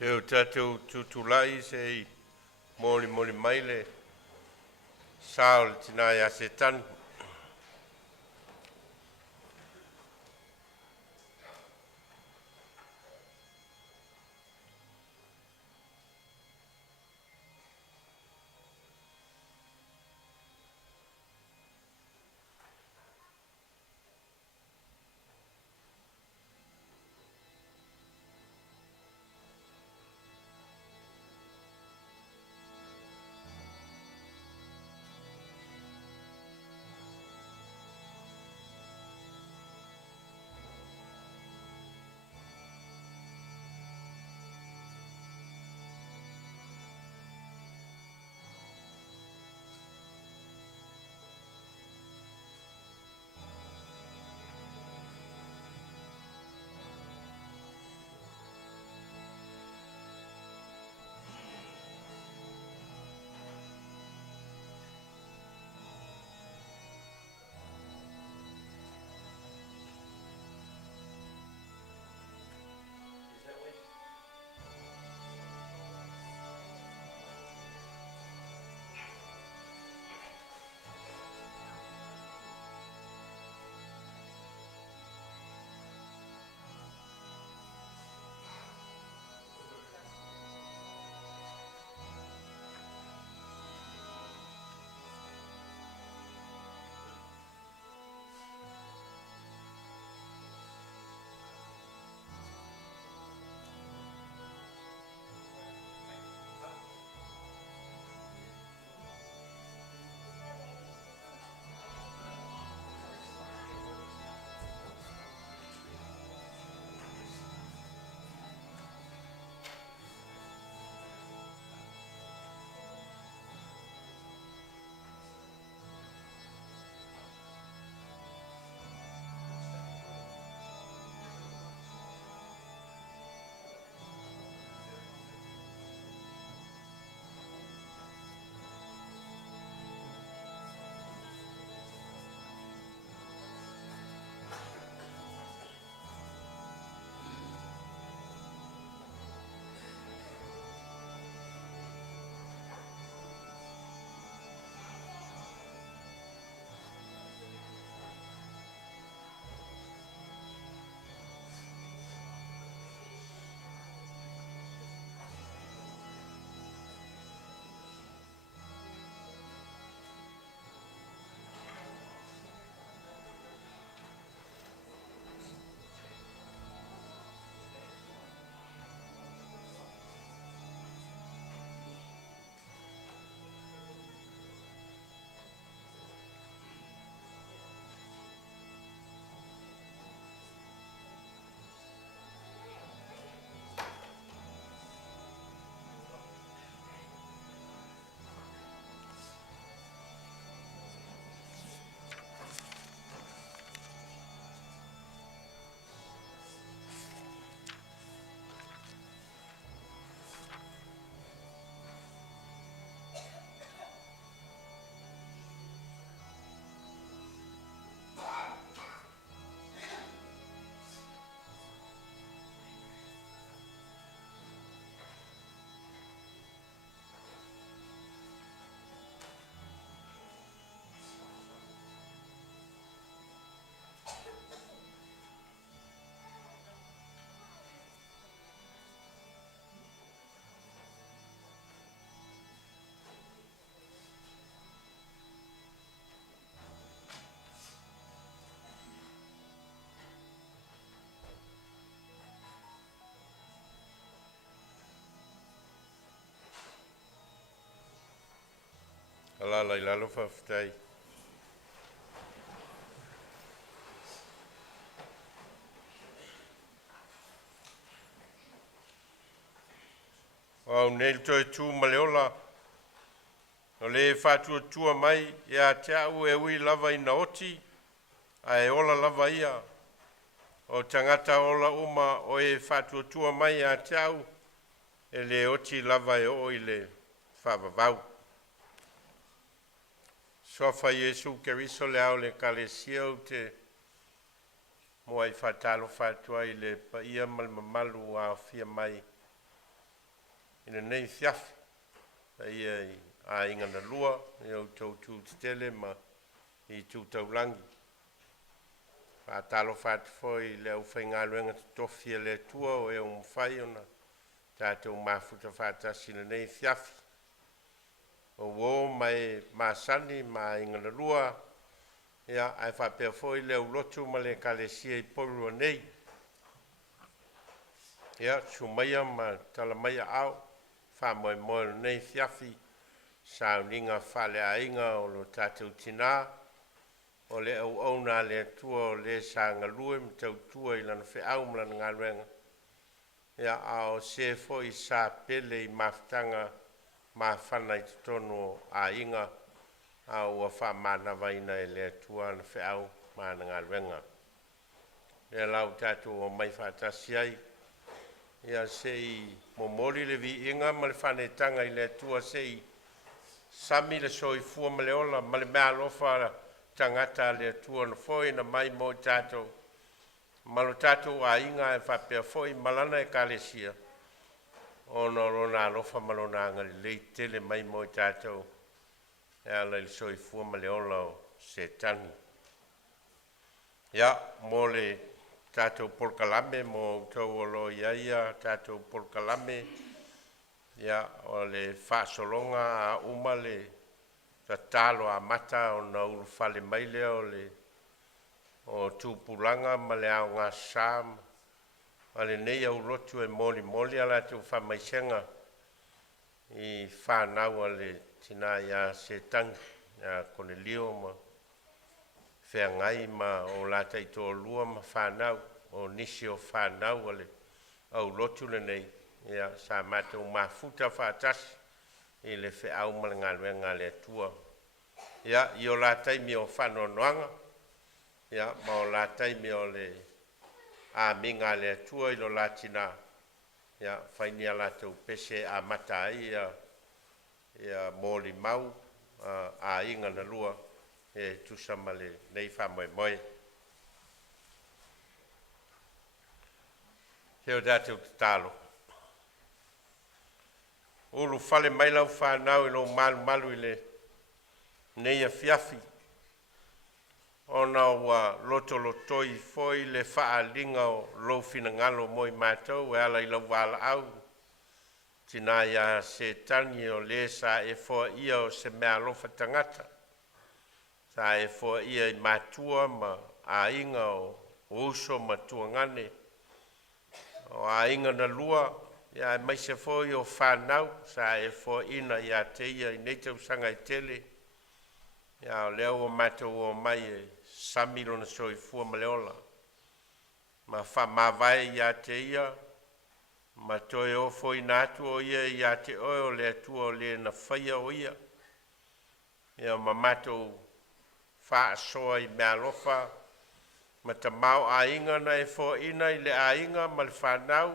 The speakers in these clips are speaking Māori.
E o tātou tutulai se moli mai le sao le tina ia Setani. Alala I lalo whawhitai. Au nei toi tu maleola. O le whatua tua mai ia te au e ui lava ina oti. A e ola lava ia. O tangata ola uma o e whatua tua mai ia te au. E le oti lava e o I le whawavau. Sofa Yesu Keriso le au le kalesia o te mo ai whatalo whatua I le pa ia malmamalu a fia mai. ina nei fiafi. Ia a inga na lua, ia o tau tu tele ma I tu taulangi. A talo fat foi le au fai ngā luenga tofi le tua o e o mwhai ona. Tātou mafuta fata sina nei fiafi. O wo mai masani ma inga na lua. Ia ai whapea foi le ulotu ma le kalesia I porua nei. Ia sumaya ma talamaya au. Wha moe moe nei fiafi. Sauninga whale a inga o lo tātou tina. O le au na le tua o le sanga lue mi tau tua I lana Feaunati mlana ngā luenga. Ia ao se fo I sa pele I maftanga ma whana I tono a inga a ua wha mana vaina e le tua na Feaunati mana ngā luenga. Ia lau tātou o mai whatasi ai. Ia se I momoli le vi inga ma le whanetanga I le tua se I sami le soifua ma le ola ma le mea lofa tangata le tua na foi na mai mo tātou. Malo tātou a inga e whapea foi malana e kalesia. Ono rona alofa malona ngari lei tele mai mo tātou. E ala il soifua ma le ola o Setani. Ia, mo le tātou polkalame mo tau olo iaia tātou polkalame. Ia, o le whaasolonga a uma le talo a mata o na ulu fale mai lea o le o tūpulanga ma le au ngā sām. A le nei au lotu e moli moli ala te uwha maisenga I whanau a le tina ia Setani, ia kone lio ma Feaunati ma o lata I tō lua ma whanau, o nisi o whanau a le au lotu le nei. Ia sa mata o mafuta whaatasi. I le Feaunati ma le ngā luenga le tua. Ia, I o lātai mi o whano noanga. Ia, ma o lātai mi o le a minga le tua I lo lātina. Ia, whaini a lātou pese a mata ai. Ia, mōli mau a inga na lua. E tusa ma le nei whamoe moe. Heo dātou te talo. Ulu whale mai lau whanau I lo malu malu I le nei a fiafi. Ona ua loto lotoi foi le whaalinga o lo fina ngalo moi mātou e ala I lau Vailaau. Tina ia Setani o le sa e fo ia o se mea lofa tangata. Sa e fo ia I mātua ma a inga o uso ma tuangane. O a inga na lua, ia mai se fo I o whanau, sa e fo ina ia te ia I neitau sanga I tele. Ia o leo o mātou o mai e samilo na soifua ma leola. Ma wha mawai ia te ia, ma toe o foi nātu o ia te oe o le atua o le na whaia o ia. Ia ma mātou wha asoa I mea lofa, ma ta mau a inga na e fo ina I le a inga ma le whanau.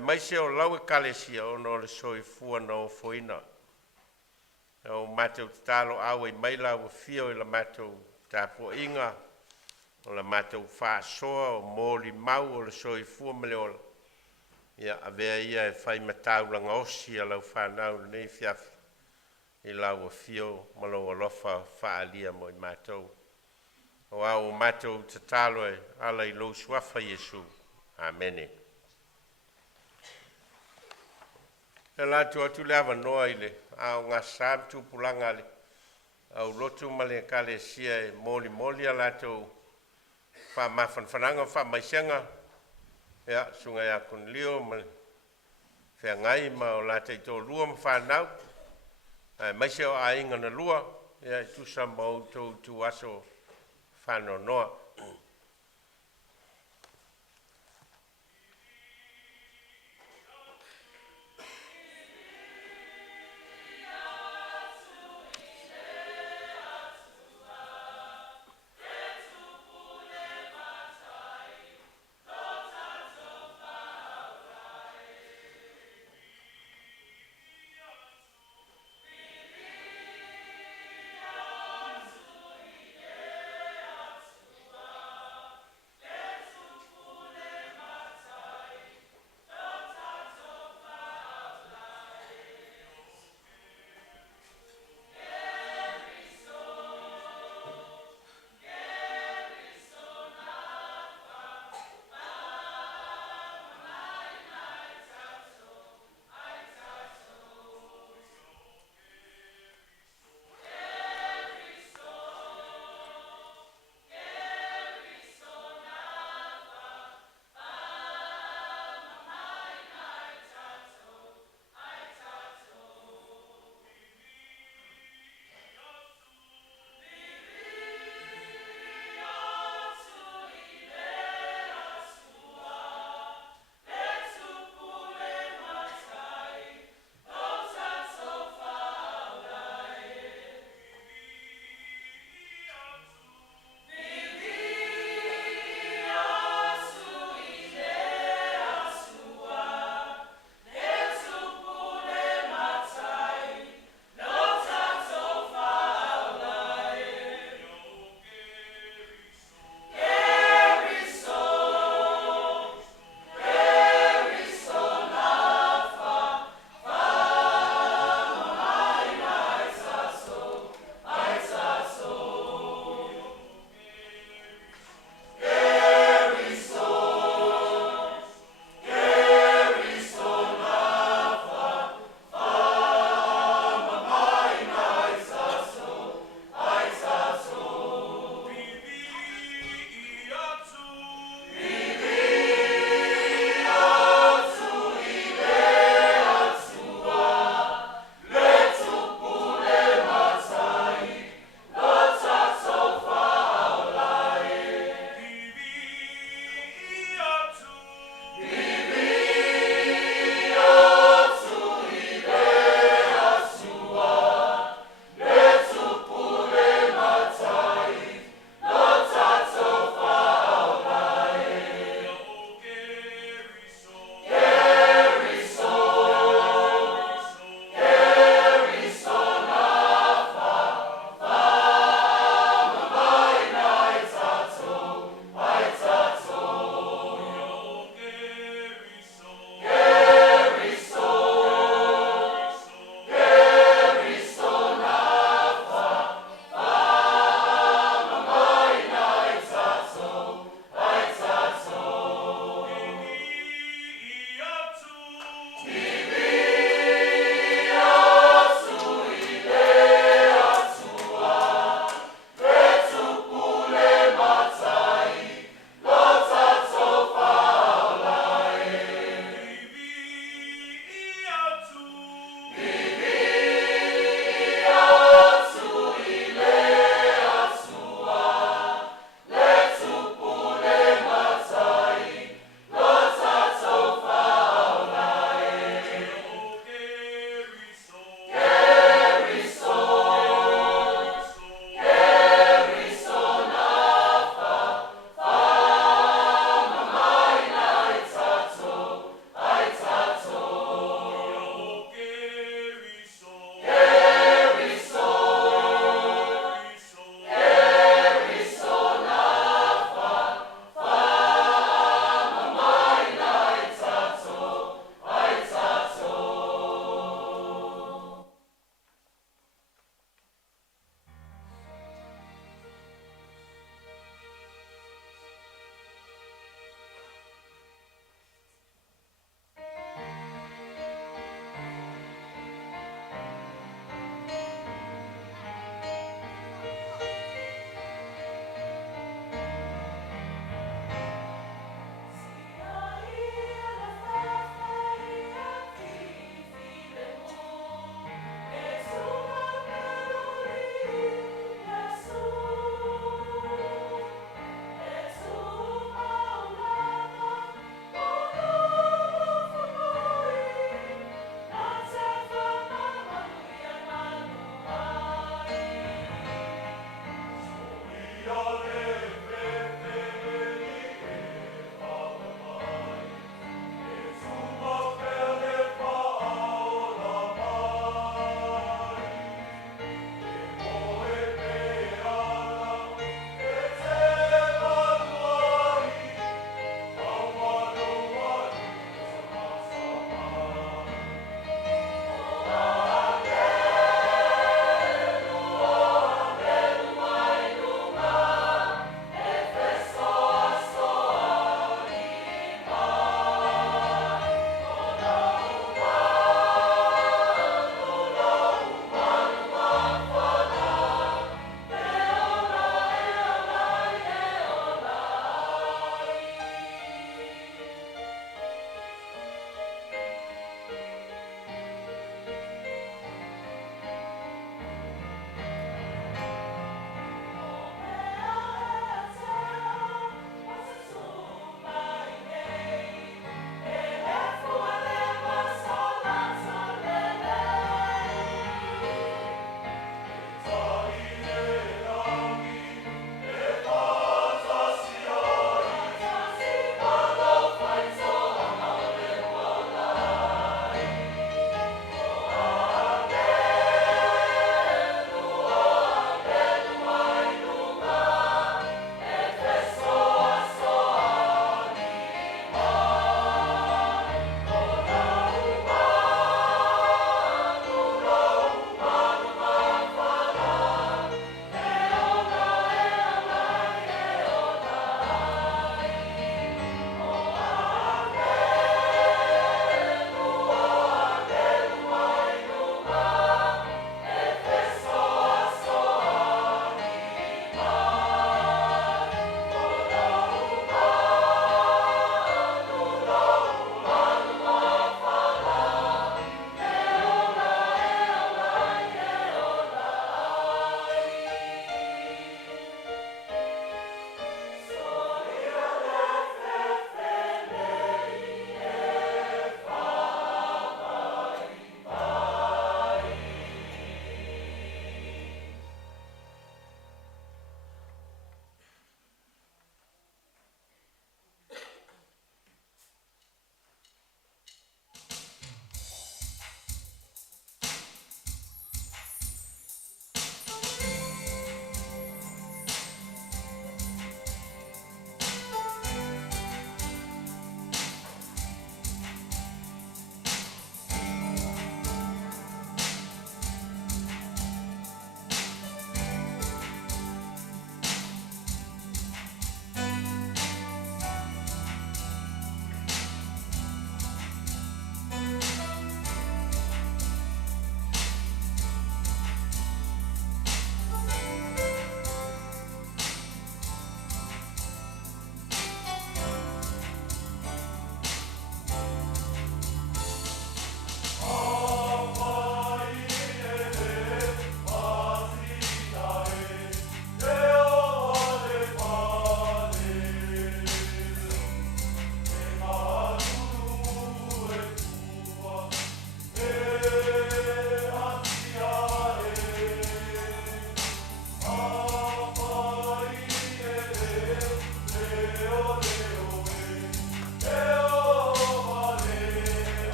Mai se o lau e kalesia o no le soifua na o foina. O mātou talo au I maila o fio I la mātou tāpua inga. O la mātou whaasoa o mōli mau o le soifua ma le ola. Ia avea ia e whai matau langa osi a lau whanau nei fiafi. I lau o fio malo o lofa whaalia mo I mātou. O au mātou tatalo e ala I lo suafa Yesu. Amene. E lātu atu le awa noa I le au ngā sām tūpulanga le au lotu ma le kalesia e moli moli a lātou wha mawhanwhananga wha maisenga ea sunga ea kunlio ma Feaunati ma o lātai tō lua ma whanau maise o a inga na lua ea tusa ma o tō aso whano noa.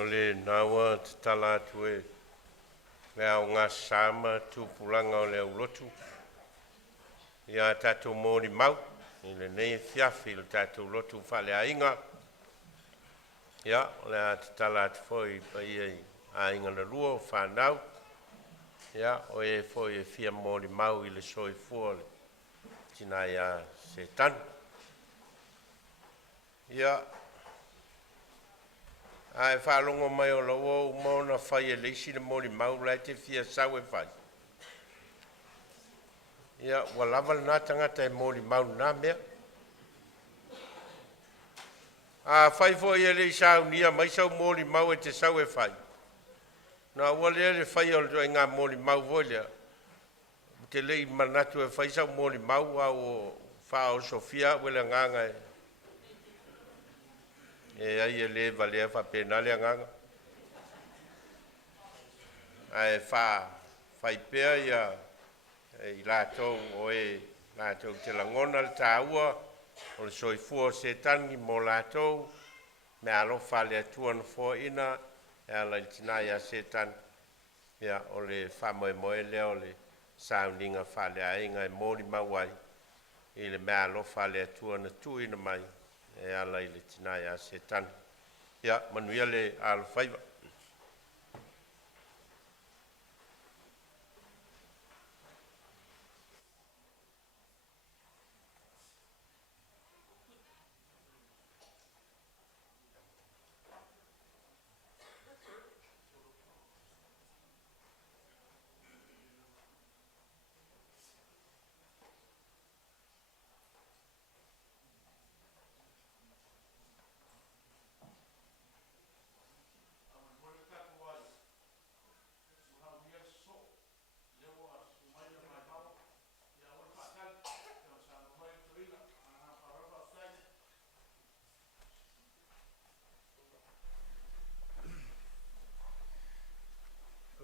O le naua te tala atu e le au ngā sama tūpulanga o le aulotu. Ia tātou mōri mau, i le nei fiafi le tātou lotu whale a inga. Ia, o le a te tala atu foi pa ia a inga na lua o whanau. Ia, o e foi e fia mōri mau i le soi fua le tina ia Setani. Ia, ai whalongo mai o laua o mauna whai e leisi le mōri mau lai te fia sau e whai. Ia, walawa le nā tangata e mōri mau nā mea. A whai fo e le sau nia mai sau mōri mau e te sau e whai. Nā ua lea le whai o le ngā mōri mau voi lea. Te lei manatu e whai sau mōri mau a o wha o Sofia wele nganga e. E ai e le valea wha penale a nganga. Ai whai pea ia i lātou o e lātou te langona le tāua o le soifua o Setani mō lātou me alofa le atua na fō ina e ala i tina ia Setani ia o le whamoe moe lea o le sauninga whale a inga e mōri mawai i le me alofa le atua na tuina mai e ala i le tina ia Setani ia manuia le alofaiva.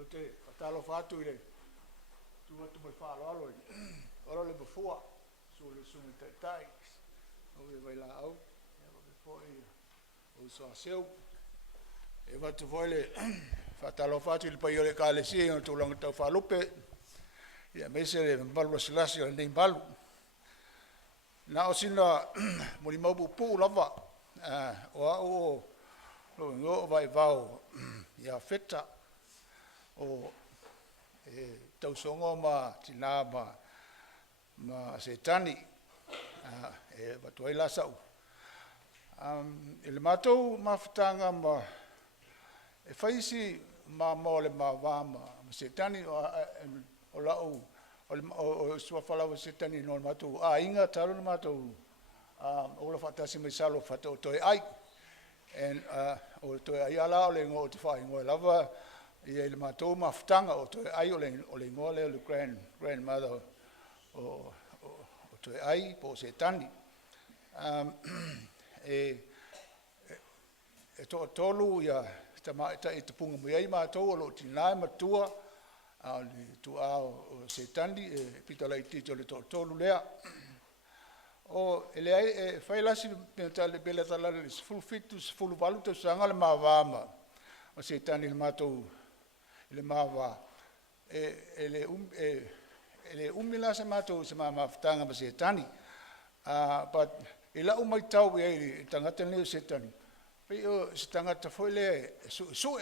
Te talo fatu ile tu mai falo alo ora le before so le sumu Toeai o le Vailaau e o foi o so seu e va tu vole fa talo fatu le pai o le kalesi o tu lang tau falupe ia mese le balu silasi o nei balu na o sina moli mobu pu lava o lo ngo vai vau ia feta o tausongo ma tina ma Setani e watuai la sau ele matou mafutanga ma e faisi ma mole ma vama Setani o lau o sua fala Setani no matou a inga talo matou o la fatasi me salo fato Toeai en o Toeai ala o le ngo te fai ngo lava ia le matou mafutanga o Toeai o le ngole o le grandmother o Toeai po Setani e tolu ia tamaita e te punga mui ai matou o lo tinai matua a le tua o Setani e pitala i tito le tolu lea o ele ai e failasi le bela tala le full fitus full valuta sanga le mavama o Setani le matou le mava ele umila se matou se mafutanga ma Setani but ila umai tau e tangata le Setani pe o se tangata foi le su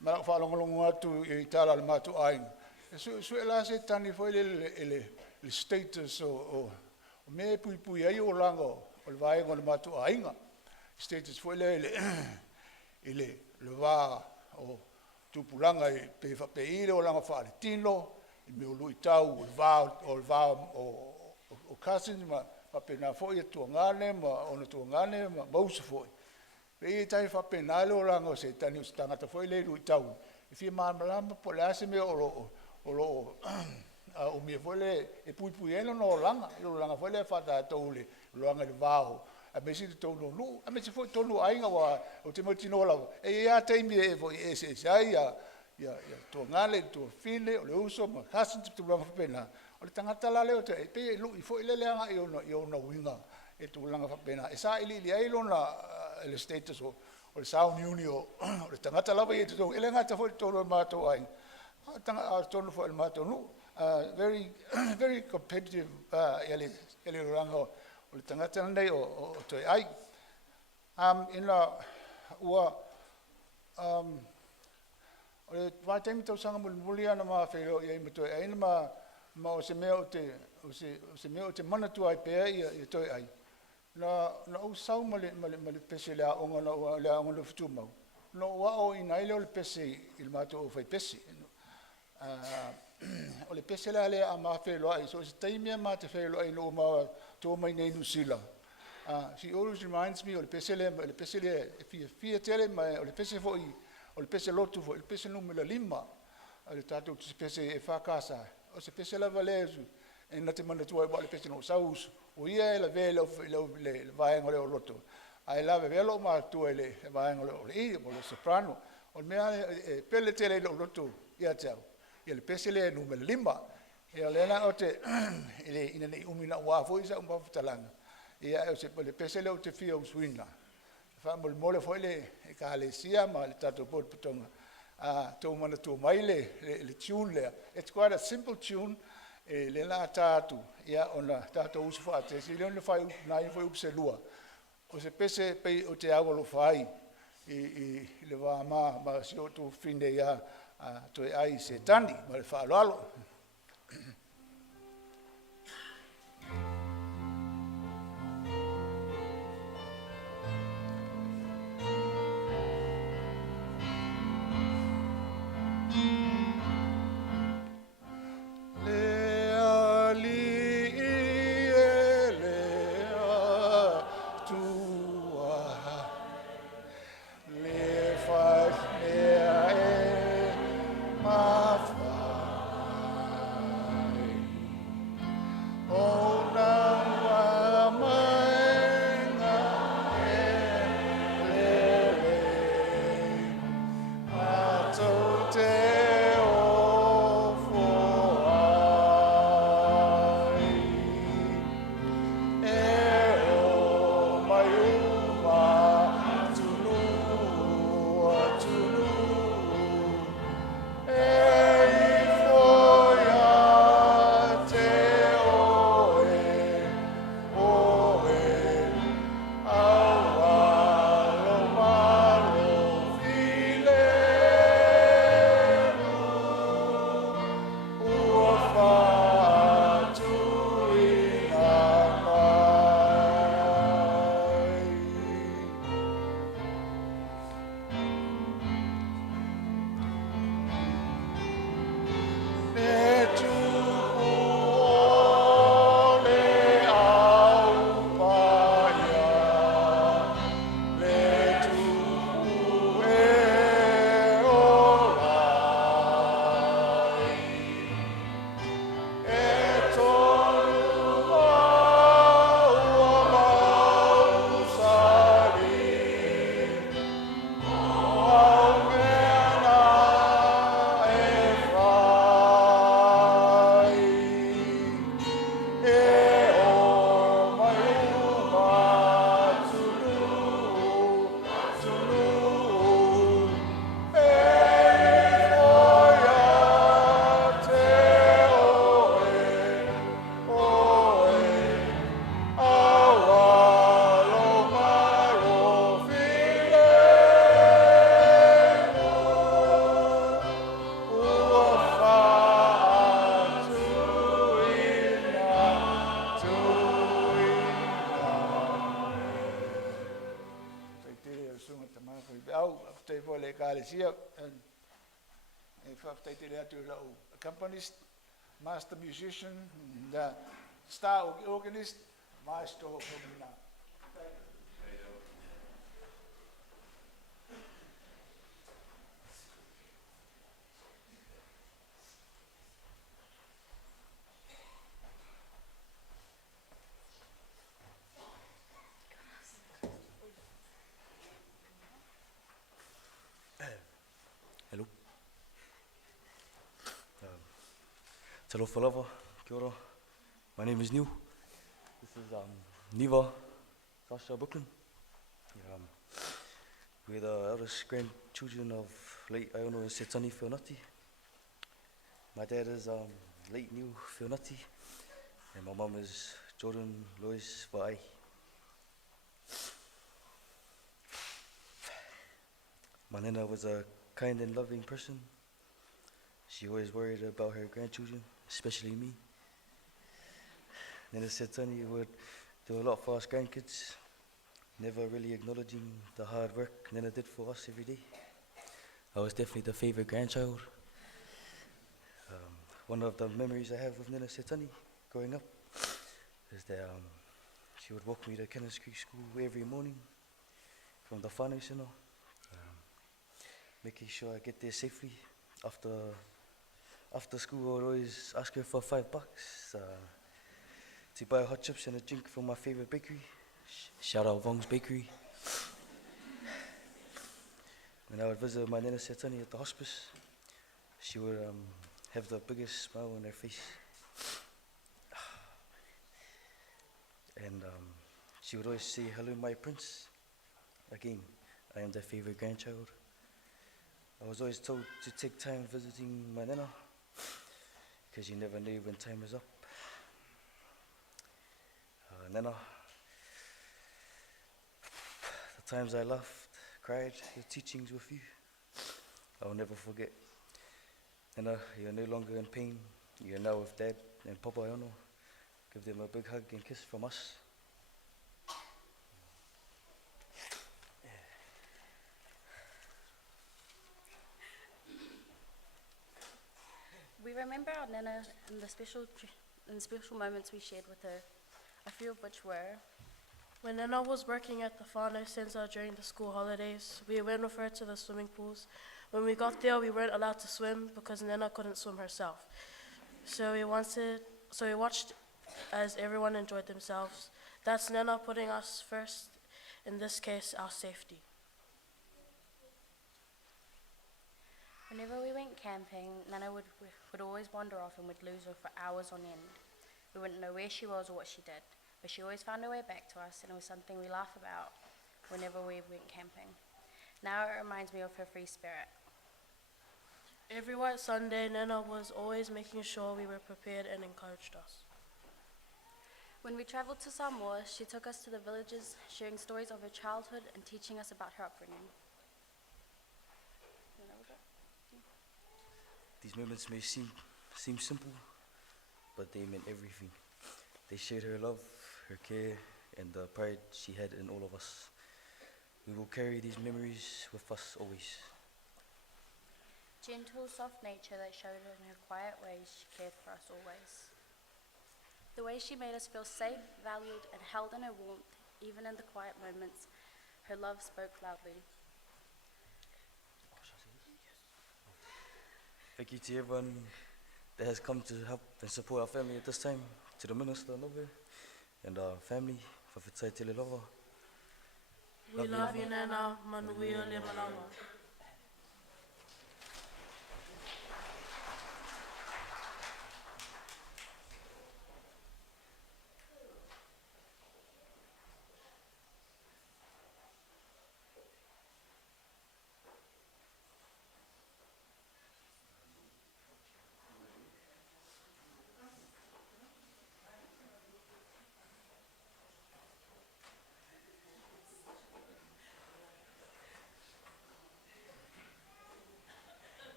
ma fa longo atu e tala le matou ai su la Setani foi le status o me pui ai o lango o le vai ngol matou ainga status foi le va o tupulanga e pe fa pe ile o langa fa le tino i me lui tau o cousin ma fa pe na foi tu ngane ma ona tu ngane ma mausa foi pe tai fa pe na lo langa Setani stanga ta foi le lui tau e fi ma malamba po le ase me o me foi le e pui eno no langa foi le fa ta tole langa le vao a me si tonu lu a me si foi tonu ainga wa o te motino la e ia te mi e foi ese sai ya to ngale to fine o le uso ma hasin tu langa pena o le tangata la leo te pe lu i foi le langa i ona winga e tu langa pena e sa ili ai lona le status o le Sound Union o le tangata lava i te tau ele ngata fo tolo mātou ai tanga tolo fo le mātou nu very very competitive ele ranga o le tangata nei o Toeai ina ua o le vaitaimi tau sanga muli ana ma whero i ma Toeai ina ma o se mea o te manatu ai pēa i Toeai na o sau ma le pese le aonga na le aonga le fitu mau no wao i nai leo le pese i le mātou o whai pese o le pese le a ma whelo ai so se taimia ma te whelo ai no ma tō mai nei nusila she always reminds me o le pese le fia tele ma o le pese fo i o le pese lotu fo, o le pese numero 5, o le tātou te pese e whakasa, o se pese lava lezu, e na te manatua e le pese no saus, o ia e la vele le vaenga le o loto, ai lava velo o mātua le vaenga le o le i, o le soprano, o le mea pele tele le o loto, ia tau, ia le pese le numero 5, ia le na o te, ina nei umina wafo isa umbafutalanga, ia o se pese le o te fia uswina, mole foi le ekalesia ma le tato pot putonga to mana to mai le tune le it's quite a simple tune le la tatu ia ona tato usu fa te si le fai nai foi upse lua o se pese pe o te awa lo fai i le va ma si o tu finde ia Toeai Setani ma le fa lalo accompanist, master musician, and star organist, maestro Pomina. Hello. Talofa lava, kia ora. My name is Neil. This is Neva, Sasha, Brooklyn. We're the eldest grandchildren of late Aono and Setani Feaunati. My dad is late new Feaunati, and my mum is Jordan Lois Vailaau. My nana was a kind and loving person. She always worried about her grandchildren, especially me. Nana Setani would do a lot for us grandkids, never really acknowledging the hard work Nana did for us every day. I was definitely the favorite grandchild. One of the memories I have with Nana Setani growing up is that she would walk me to Kenneth Creek School every morning from the whānau centre, making sure I get there safely. After school, I would always ask her for $5 to buy hot chips and a drink from my favorite bakery. Shout out Vong's Bakery. When I would visit my Nana Setani at the hospice, she would have the biggest smile on her face. And she would always say, "Hello, my prince." Again, I am their favorite grandchild. I was always told to take time visiting my Nana, because you never know when time is up. Nana, the times I laughed, cried, your teachings with you, I will never forget. Nana, you're no longer in pain. You're now with Dad and Papa Aono. Give them a big hug and kiss from us. We remember our Nana and the special moments we shared with her, a few of which were: when Nana was working at the whānau centre during the school holidays, we went with her to the swimming pools. When we got there, we weren't allowed to swim because Nana couldn't swim herself. So we watched as everyone enjoyed themselves. That's Nana putting us first, in this case, our safety. Whenever we went camping, Nana would always wander off and we'd lose her for hours on end. We wouldn't know where she was or what she did, but she always found her way back to us, and it was something we laugh about whenever we went camping. Now it reminds me of her free spirit. Every White Sunday, Nana was always making sure we were prepared and encouraged us. When we travelled to Samoa, she took us to the villages, sharing stories of her childhood and teaching us about her upbringing. These moments may seem simple, but they meant everything. They shared her love, her care, and the pride she had in all of us. We will carry these memories with us always. Gentle, soft nature that showed in her quiet ways, she cared for us always. The way she made us feel safe, valued, and held in her warmth, even in the quiet moments, her love spoke loudly. Thank you to everyone that has come to help and support our family at this time, to the Minister Nove and our family, for Whetai Tele Lava. We love you, Nana. Manuia le malawa.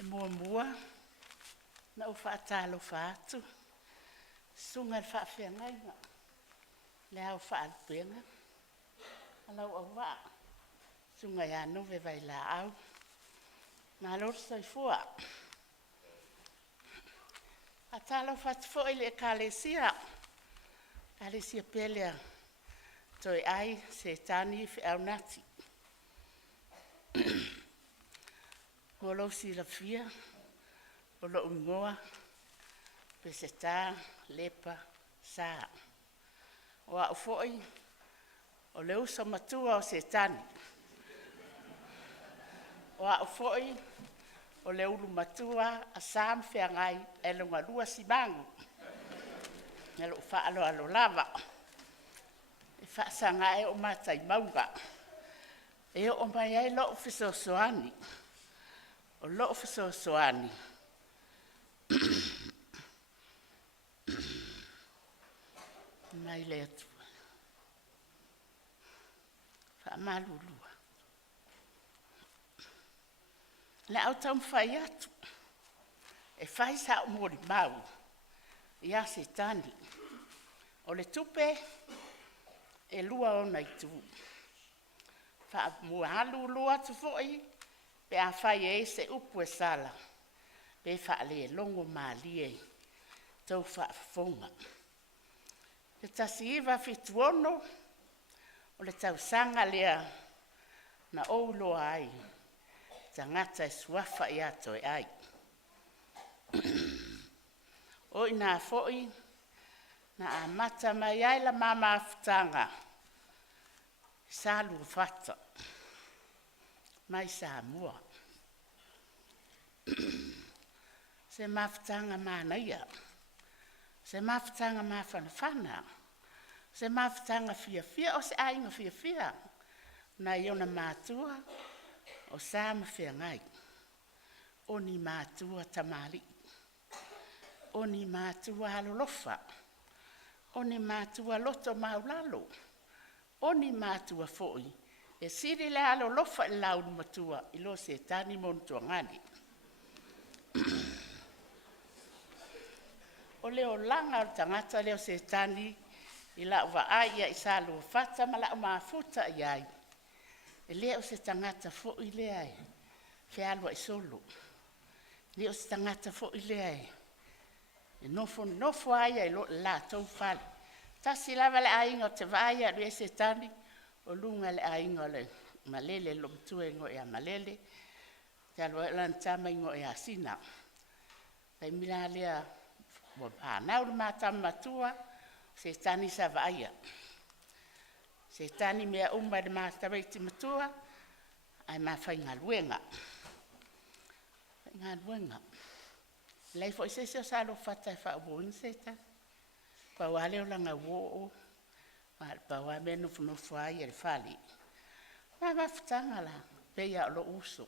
E mua, na o whaatalo whaatu. Sunga whaawhiangainga. Le au whaalpenga. Alau au wā. Sunga ia Nove Vailaau. Nā lor soifua. Atalo whaatfo ile kalesia. Kalesia pelea. Toeai, Setani, Feaunati. Molo sila fia, molo ungoa, peseta, lepa, saa. Wa ufoi, o leu sa matua o Setani. Wa ufoi, o leu lu matua a sam feangai e lunga lua simangu. Nelo whaalo alo lava. E whaasanga e o matai maunga. E o mai ai lo fiso soani. O lo fiso soani. Mai le atu. Whaamalulua. Le au tau mwhai atu. E whai sa o mori mau. Ia Setani. O le tupe e lua o nei tu. Wha mua halu lua tu foi. Pe a whai e se upu e sala. Pe wha le longo maalie. Tau wha fonga. Pe tasi iwa fituono. O le tau sanga lea. Na oulo ai. Tangata e suafa i ato e ai. O ina foi. Na amata mai ai la mama aftanga. Salu fata. Mai sa mua. Se maftanga manaia. Se maftanga mafanafana. Se maftanga fia o se ainga fia. Na iona matua. O sa mafia ngai. O ni matua tamali. O ni matua halolofa. O ni matua loto maulalo. O ni matua foi. E siri le halolofa i lau matua. I lo Setani montua ngani. O leo langa o tangata leo Setani. I la uwa aia i salu fata ma la mafuta i ai. E leo se tangata foi le ai. Fealwa i solo. Leo se tangata foi le ai. E nofo aia i lo la tau fali. Tasi lava le ainga o te vaia le Setani. O lunga le ainga le malele lo mtue ngo ea malele. Te alo e lantama ingo ea sina. Pai mila lea wapānau le mātama matua. Setani sa vaia. Setani mea umba le mātama iti matua. Ai mawhai ngā luenga. Ngā luenga. Lei fo se se salo fata fa bo inseta. Pa wale ola nga wo. Pa wa meno no fai e fali. Ma maftanga la pe ya lo uso.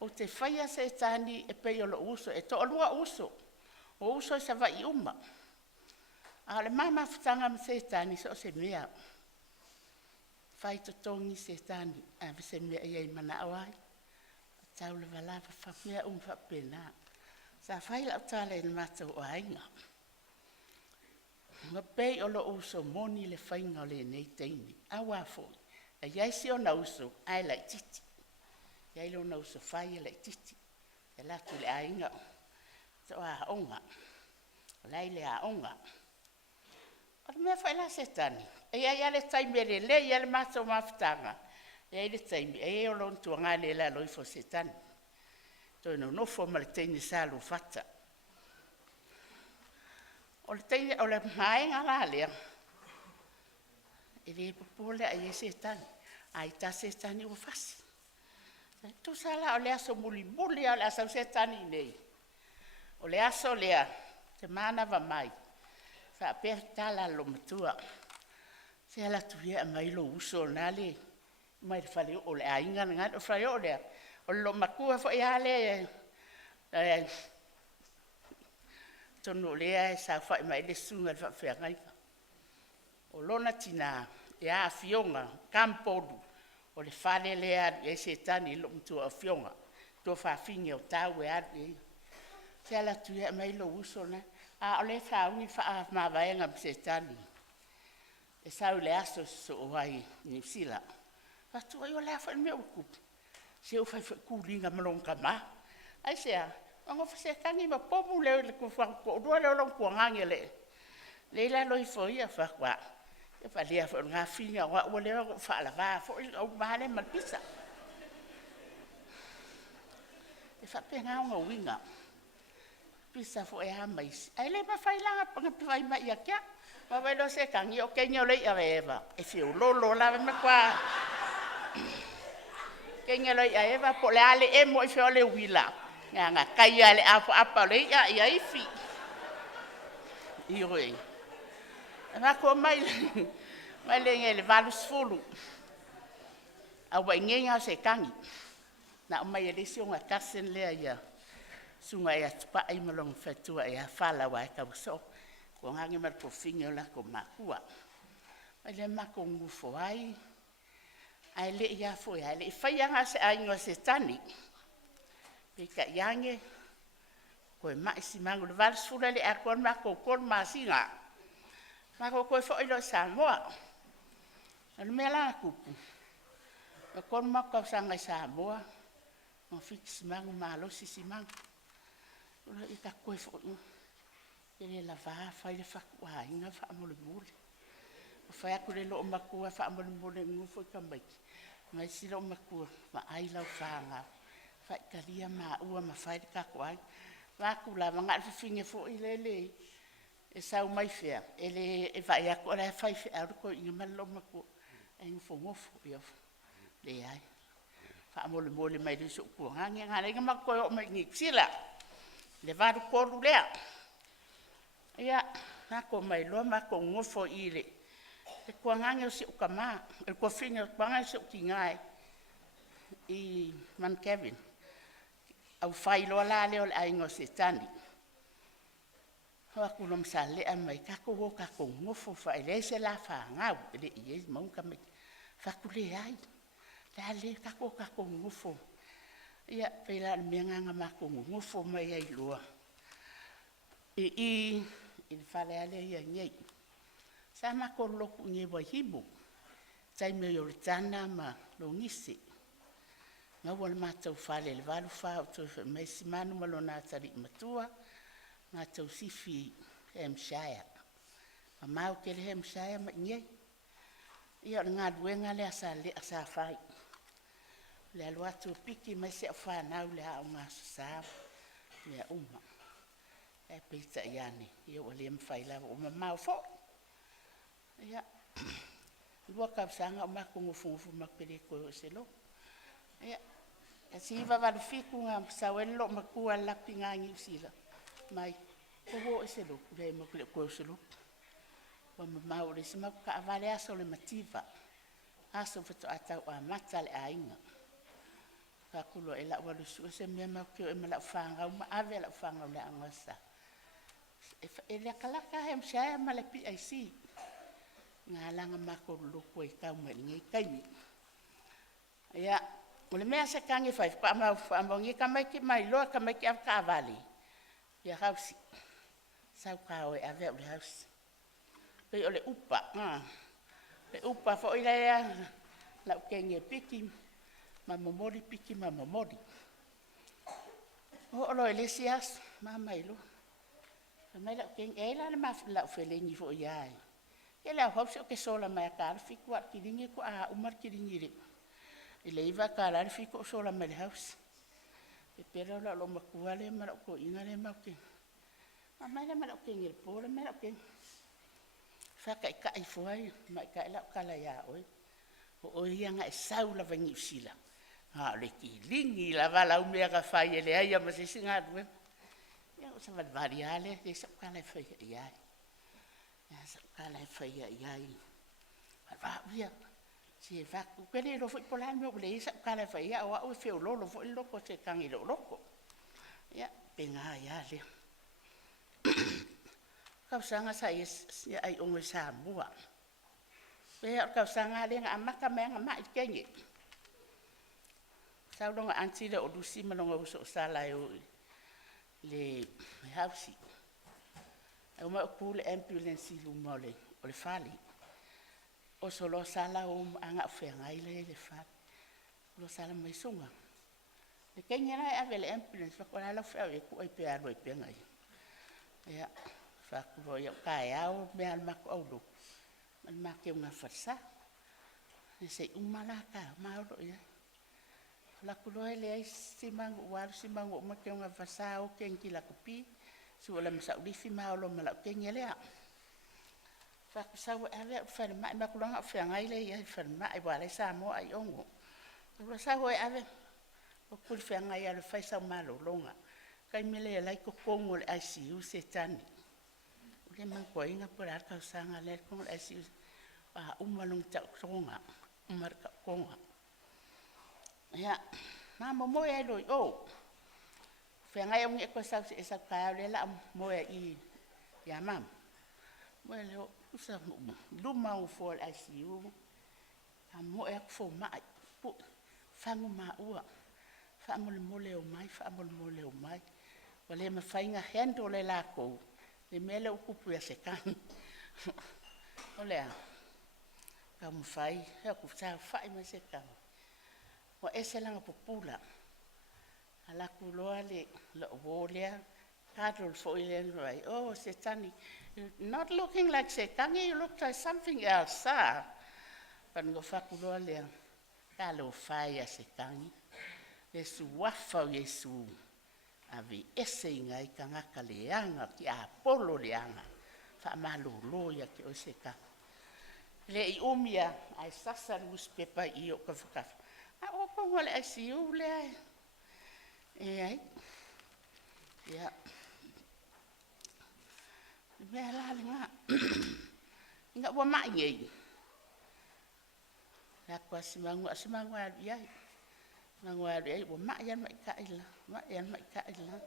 O te faia Setani e pe lo uso e to lua uso. O uso sa va iuma. Ale mama maftanga me Setani so se mea. Fai to tongi Setani a se mea ia mana awai. Tau le valava fa mea fa pena. Sa fai la tale in mata o ainga. Ma pei o lo uso moni le fainga o le nei teini. Awa foi. E iai si o na uso, ai lai titi. Iai lo na uso fai e lai titi. E latu le ainga. So a onga. Lai le a onga. O mea fai la Setani. E iai ale taimere le, iai le mata o maftanga. Iai le taimere, e o lo ntua ngā le la loifo Setani. Toi no fo ma le teini salu fata. O le teini o le maenga la lea. E le popole a ie Setani. Ai ta Setani o fasi. Tu sala o le aso muli o le aso Setani nei. O le aso lea. Te mana va mai. Fa per tala lo matua. Se ala tuia mai lo uso nale. Mai fale o le ainga ngat o fai o lea. O lo makua fo ia le tono lea sa fai mai le sunga fa fea ngai. O lona tina ia fionga kampodu o le fale lea e Setani lo mtu a fionga. To fa finge o tau e ade. Se ala tu ia mai lo uso na. A o le fa uni fa ma vaenga Setani. E sa le aso so o ai ni sila. Fa tu o le fa me okup. Se o fai kulinga malonga ma. Ai sea, ngo fa Setani ma pomu le ku fa ko do le long ku ngangele. Le la lo foi a fa kwa. E whalea fo ngā whina wa ua leo whaala wā fo i au mahale malpisa. E whapenga o ngā winga. Pisa fo e hamaisi. Ai le mawhailanga panga piwai mai a kia. Mawailo se kangi o kenya o lei a eva. E whiu lolo lawe me kwa. Kenya lei a eva po le ale e mo i whio le wila. Ngā kai ale apo apa lei a i a ifi. I roi. E mako mai le nge le valu sfulu. A wa ingenga se kangi. Na o mai e lesi o ngā kasen lea ia. Sunga e atupa ai malong whetua e a whala wa e kauso. Ko ngangi mar po whingi o la ko makua. Mai le mako ngufo ai. Ai le ia fo ai le whaianga se aingo Setani. Peka iange. Ko e mai si mangu le valu sfulu le a kon mako kon masinga. Mako koe fo ilo Samoa. Alu mea la kupu. Ma kon mako sanga Samoa. Ma fiki simangu malosi simangu. Ula i ka koe fo ilo. Ele la vaa fai le whakua inga whaamole mole. O whai aku le loo makua whaamole mole ngufo i ka maiki. Mai si loo makua ma ai lau whaanga. Whai ka lia ma ua ma whai le kakoai. Waku la ma ngat whiwhinge fo i le. E sau mai whea. Ele e vai ako le whai whea ruko inga malo makua. E ngufo ngofo i ofu. Le ai. Whaamole mole mai le so kua ngangi. Ngā renga makoe o mai ngiksila. Le varu koru lea. Ia, nako mai loa mako ngofo i le. E kua ngangi o si uka maa. E kua whinga o kua ngangi si uki ngai. I Man Kevin. Au whai loa la leo le aingo Setani. Hoa kuno msa lea mai kako wo kako ngofo whai le se la wha ngau. Ele i e maunga mai. Whakule ai. La le kako ngofo. Ia, peila le mea nganga mako ngofo mai ai loa. I whale ale ia ngei. Sa mako loku nge wahimu. Tai me o le tana ma lo ngisi. Nga wale mātou whale le walu whao tō mai simanu malo nā tari matua. Mātou sifi Hampshire. Ma mau ke le Hampshire ma ngei. Ia o ngā duenga le asa le asa whai. Le alu atu piki mai se whanau le hao ngā sasau. Le uma. E peita iane. Ia o le mwhailawa o ma mau fo. Ia. Lua kausanga o mako ngufungufu makpere koe o se lo. Ia. E si iwa walu fiku ngā msawele lo makua lapi ngā ngi usila. Mai. Koho o se lo. Kure makule koe o se lo. Wa ma mau le si maku ka avale aso le mativa. Aso fato atau a mata le a inga. Ka kulo e la walu su se mea makio e mala ufanga. Ma ave la ufanga le angasa. E le kalaka he mshaya ma le PIC. Ngā langa mako loko i kau mai ngai kaini. Ia. O le mea se kangi whai, whaamau ka mai ki mai loa ka mai ki au ka avali. Ia hausi. Sau ka oe ave o le hausi. Pei o le upa. Le upa fo i lea la ukenge piki. Ma momori piki ma momori. O lo elesi as. Ma mai lo. Mai la ukenge e la le mafu la ufelengi fo i ai. E la hausi o ke sola mai a karfi kua kiringi ko a umar kiringi re. I le iwa ka lari fiko sola mai le house. E pera la lo makua le mara ko inga le mauke. Ma mai le mara ke ngir po le mara ke. Whaka i ka i fuai, mai ka i lau kala ia oi. O ia nga e sau la vangi usila. Ha le ki lingi la vala umea ka whai e le aia ma se singa rue. Ia o sa vari ale, le sa kala i whai i ai. Ia sa kala i whai i ai. Va uia. Si e vaku, kere lo foi pola me o le isa kala fa ia o au feo lolo foi loko se kangi lo loko. Ia penga ia le. Kau sanga sa is ai ongo sa mua. Pe kau sanga le nga amaka me nga mai kengi. Sa longa anti le odusi malonga uso sala o le hausi. O ma ku le ambulance lu mole o le fali. O solo sala o anga whenga i le wha. Lo sala mai sunga. Le kengi rai ave le ambulance whakora la whea e ku ai pe aro i pe ngai. Ia, whakuro i au kai au mea mako au lo. Man make unga whasa. E se umalaka, mauro ia. La kuloe le ai simango waru simango make unga whasa o kenki la kupi. Suola masa ulifi maolo mala kengi lea. Whakasawa ave whanamai makulanga whiangai le ia whanamai wale sa mo ai ongo. Whasawa ave o kuri whiangai ale whaisa malo longa. Kai mele e lai ko kongo le ICU Setani. Ule mangko inga pura aka usanga le kongo le ICU. Umalong ta konga. Umarka konga. Ya, mama moe ai loi o. Whiangai ongi eko sa esa kaya le la moe I ya mam. Moe leo usa luma o for ICU. Moe ak fo mai. Fangu ma ua. Whaamole mole o mai. Wale ma whainga hendo le lako. Le mele ukupu ya sekang. Olea. Ka mu whai. Hea ku whai ma sekang. Wa ese langa popula. Ala ku loa le wolea. Kadol fo ile rai. Oh, Setani. You're not looking like Setangi. You look like something else. Pango whaku loa le. Kalo whai ya Setangi. Yesu wafa Yesu ave ese ngai kangaka leanga ki apolo leanga fa malolo ya ki oseka le I umia ai sasa newspaper I o ka faka a o ko ngole ai si ule ai ya me la nga nga wa ma ye la kwa simangu ya Nangwari ai wa ma'yan mai kaila.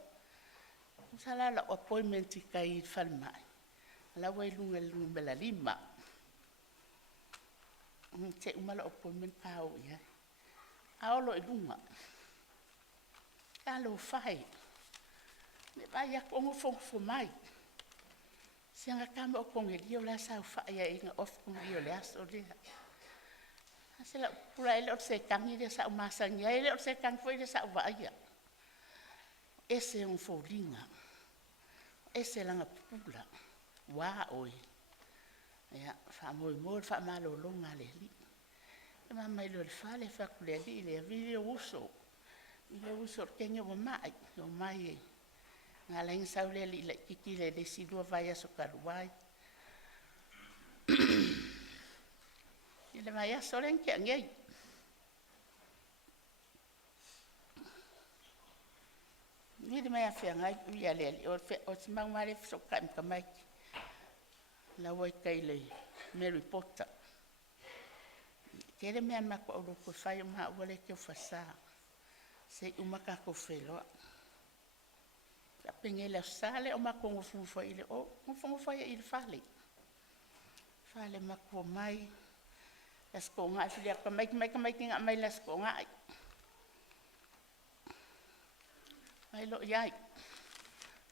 Sala la appointment kai falmai. La wai lunga bela lima. Te umala appointment pau ya. Aolo lunga. Kalo fai. Me ba ya ko fo mai. Sianga kama o konge dio la sa fa ya inga of konge dio la so dia. Sila pula ele o se kangi de sa umasanga ele o se kang foi de sa vaia. Ese un folinga. Ese langa pula. Wa oi. Ya fa mo fa malo longa le li. Ma mai lo fale fa kule li le video uso. Ile uso kenyo mai, no mai. Ngala ing saule li le kiki le desidu vaia so karuai. Ile mai solen ke ngai. Ni de mai afia ngai ia le o simang mare so kam kamai. La wai kai le Mary Potter. Kere me ma ko ro ko fai ma wale ke fasa. Se umaka ko felo. La pengela sale o ma ko fu fai le o fu fai il fale. Fale ma ko mai. Las ko nga filia ka mai kinga mai las ko nga. Mai lo yai.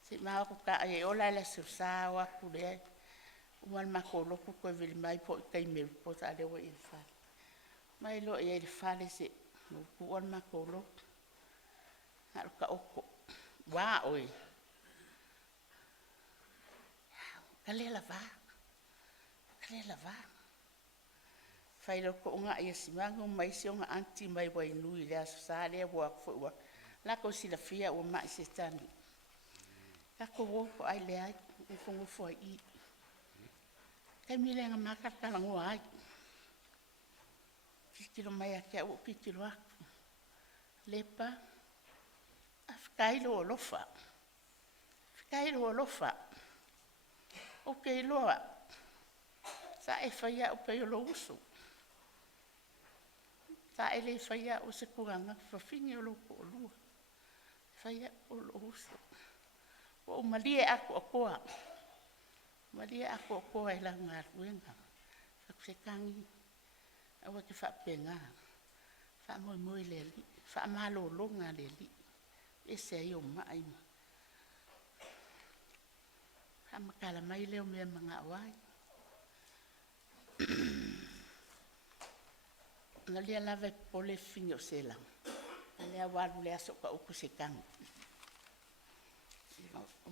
Si ma ko ka e ola la sa wa ku le. Umal ma ko lo ko vil mai po kai me po sa de wo il fa. Mai lo e il fa le se ku on ma ko lo. Ha ka oko. Wa oi. Kale la va. Fai lo ko nga ia simango mai se nga anti mai wai nui le sa le wa fo la ko si la fia o mai se tani ka ko wo ko ai le ai e fongo fo I kai mi le nga makata la ngo ai kilo mai a o kilo lepa afkai lo lofa o ke loa sa e fai o pe lo uso ta ele fai o se kuranga fa fini o lo ko lu fai o lo uso o malie ako koa ila ngar wenga fa kangi awa ke fa penga fa mo le li fa malo lo nga le li ese yo mai fa makala mai le o me manga wai na lia lava pole fingo sela le walu le aso ka uku se kang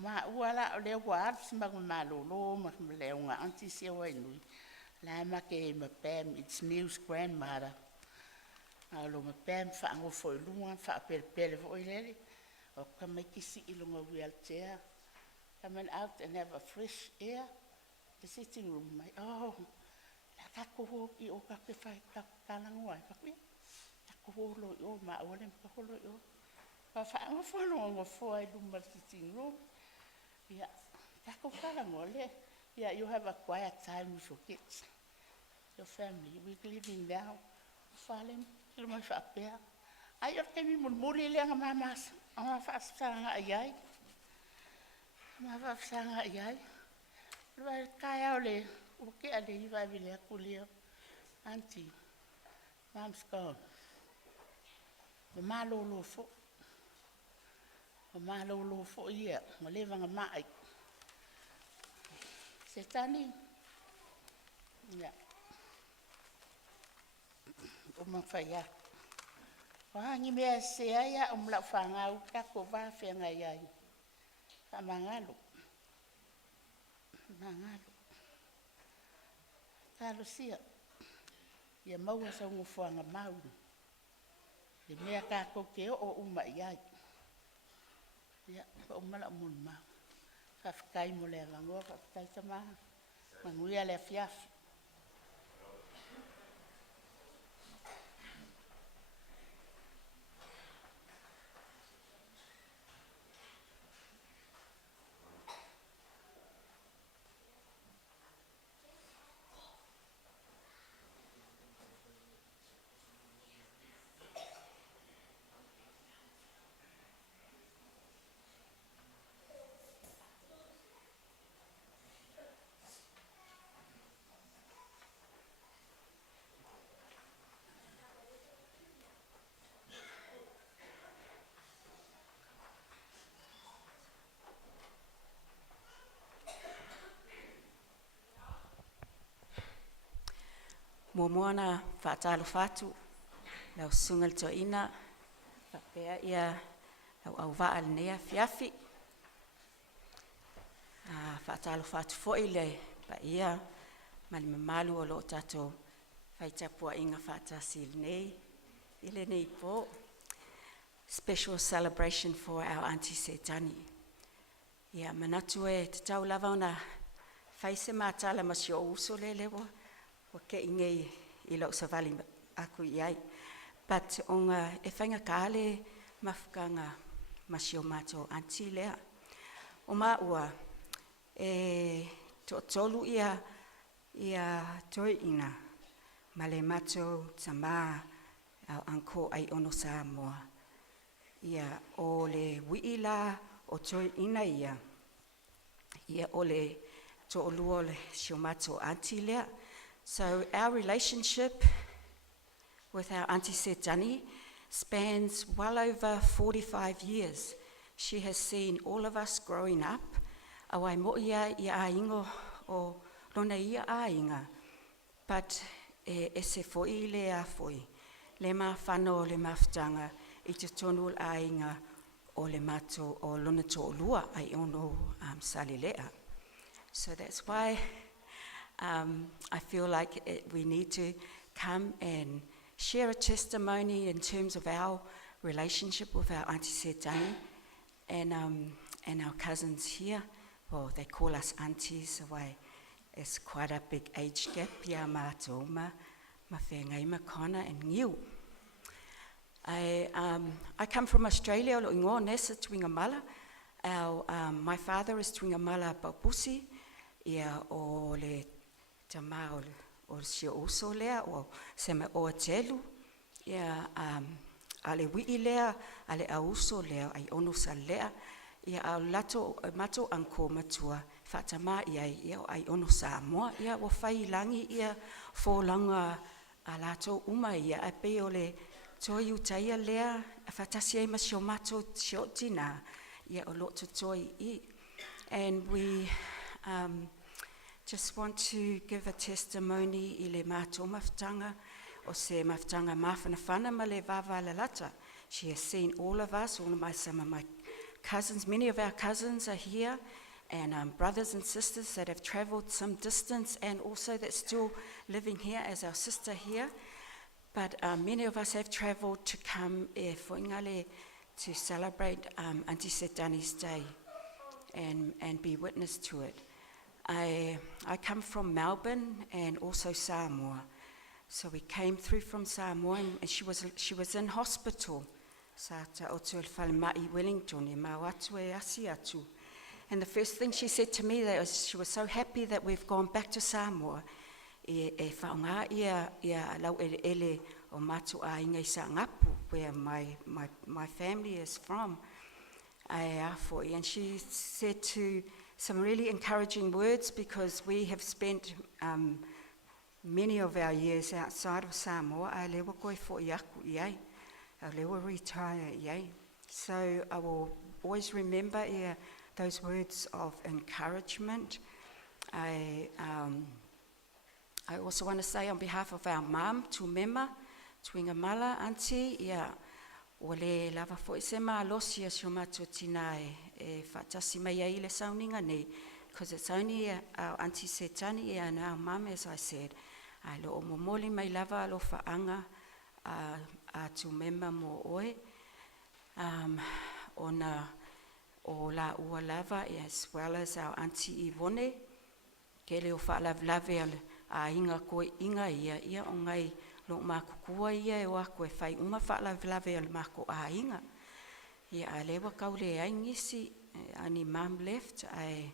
ma wala le wa simba malo lo ma le nga anti se wa nui Lai make ma pēm, it's Neil's grandmother. Alo ma pēm whaango fo I lunga, wha pele fo I lele. O ka mai kisi I lunga wheelchair. Coming out and have a fresh air. The sitting room, mai, oh, la kako I o ka ke whai kalango ai, ka kui. Kako lo I o, ma ole ma kako lo I o. Pa whaango whanonga fo ai lunga sitting room. Yeah, kako kalango le. Yeah, you have a quiet time with your kids, your family. We're living now. Falling, you might appear. I don't think we will move along, Mamma's. I'm a fast sang a yai. I'm a fast sang a yai. Well, Kayole, okay, I leave. I will have Julio. Auntie, Mom's gone. The malo lofo. The malo lofo, yeah. I'm living a mic. Setani, yeah. Umafaya. Wahangi mea seaya la whangau kako whawhenga iai. Ka mangalo. Mangalo. Kalo sia. Ia maua sa ungu whanga mau. Te mea kako ke o uma iai. Ia, ka umala mun mau. Whawhikai mo lea langoa, whawhikai tamaha. Manguia lea fiafi. Moana whaatalo whatu, lau sungal to ina, whapea ia lau au waa nea fiafi. Whaatalo whatu foile pa ia, mali mamalu o lo tato whaitapua inga whaatasil nei, ile nei po. Special celebration for our Auntie Setani. Ia manatu e te tau lava ona whaise mātala masio uso le lewa. Ke inge I lau savali aku iai. But onga e whainga kāle mafukanga masio mato Auntie lea. O ua e tolu ia toi ina male mato tama au anko ai ono Samoa. Ia o le wiila o toi ina ia o le to'olua le sio mato Auntie lea. So our relationship with our Auntie Setani spans well over 45 years. She has seen all of us growing up. Awai mo ia aingo o lona ia ainga. But e se foi le a foi. Le ma whano le mafutanga I te tonu ainga o le mato o lona to'olua ai ono salilea. So that's why I feel like we need to come and share a testimony in terms of our relationship with our Auntie Setani and our cousins here. Well, they call us aunties, so it's quite a big age gap. Pia mātou ma whengai ma kona and ngiu. I come from Australia, lo ingo nesa Twingamala. My father is Twingamala Babusi, ia o le tama o sio uso lea o seme o telu ia ale wii lea ale auso lea ai ono sa lea ia au lato mato anko matua fatama ia ai ono Samoa ia o fai langi ia fo langa a lato uma ia a pe ole toi utaia lea fatasi ai masio mato shiotina ia o loto toi I and we just want to give a testimony I le mātou mafutanga o se mafutanga mawhanawhana ma le vava la lata. She has seen all of us, some of my cousins, many of our cousins are here, and brothers and sisters that have travelled some distance and also that's still living here as our sister here. But many of us have travelled to come for Ingale to celebrate Auntie Setani's Day and be witness to it. I come from Melbourne and also Samoa. So we came through from Samoa and she was in hospital. Sa ta otu el Whalemai Wellington e mau atu e asi atu. And the first thing she said to me was she was so happy that we've gone back to Samoa. E whaunga ia lau ele o matu a inga I Sangapu, where my family is from. And she said some really encouraging words because we have spent many of our years outside of Samoa. Ai lewa koe fo I aku iai. Ai lewa retire iai. So I will always remember those words of encouragement. I also want to say on behalf of our mum, Tumema, Tuingamala, Auntie, o le lava fo I se losi as your matua tina e whatasi mai ai le sauninga nei, because it's only our Auntie Setani and our mum, as I said. Ai lo o momoli mai lava lo whaanga a Tumema mo oe. O la ua lava, as well as our Auntie Ivone, ke leo whaalavlave a inga koe inga ia o ngai lo makukua ia e wako e whai uma whaalavlave al mako a inga. Ia a lewa kaule ai ngisi, ani mum left, ai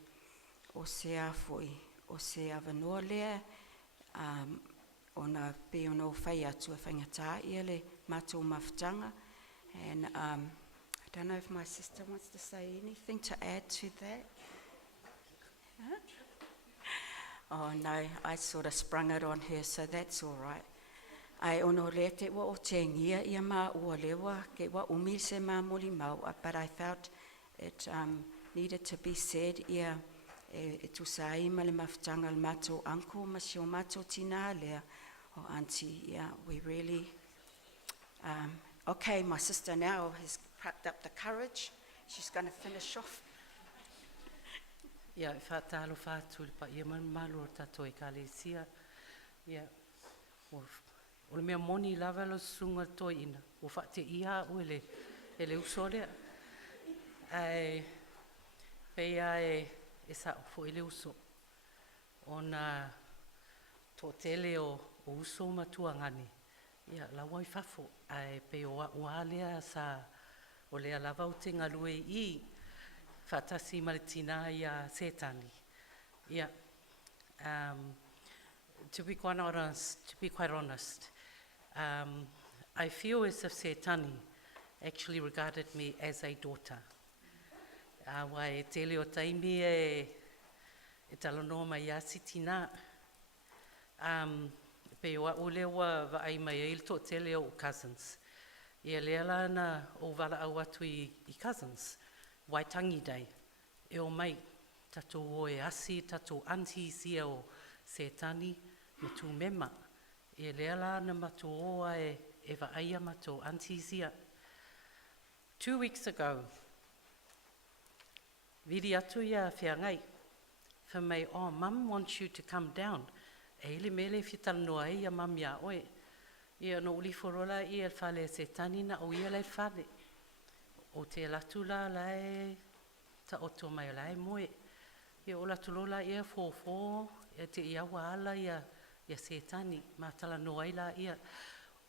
o sea foi, o sea vanua lea, ona pe ono whai atu e whaingata ia le matou mawhtanga. And I don't know if my sister wants to say anything to add to that. Huh? Oh no, I sort of sprung it on her, so that's all right. Ai ono lea te wa o te ngia ia ma ua lewa ke wa umi se ma moli mau, but I felt it needed to be said ia e tu sai ma le mawhtanga le matou uncle ma si o matou tina lea o Auntie. Yeah, we really... okay, my sister now has plucked up the courage. She's going to finish off. Ia, whaatalo whaatu le pa ia malu o tato e kalesia. Ia, o le mea moni lava lo sunga toi ina. O whaate iha o ele usolea. Ai, pea e sa fo ele uso. Ona to tele o uso matua ngani. Ia, la wai fafo. Ai, pe o lea sa o lea lava o te ngalue I whatasi maritina ia Setani. Yeah. To be quite honest, I feel as if Setani actually regarded me as a daughter. Wai te leo taimi e talanoa mai asi tina. Pe o lewa vaai mai il to te leo o cousins. Ia lea lana o wala au atu I cousins. Waitangi Day, e o mai, tatou o e asi, tatou aunties ia o Setani, ma tu mema. E lea la na matou oa e vaaia matou aunties ia. 2 weeks ago, viri atu ia Feaunati, for me, oh, Mum wants you to come down. E ili mele fitalanoa ia Mum ia oe. Ia no uli forola ia whale Setani na o ia lai whale. O te latula lai, ta oto mai lai moe. Ia o latulola ia fōfō, ia te ia waala ia Setani, ma tala noaila ia.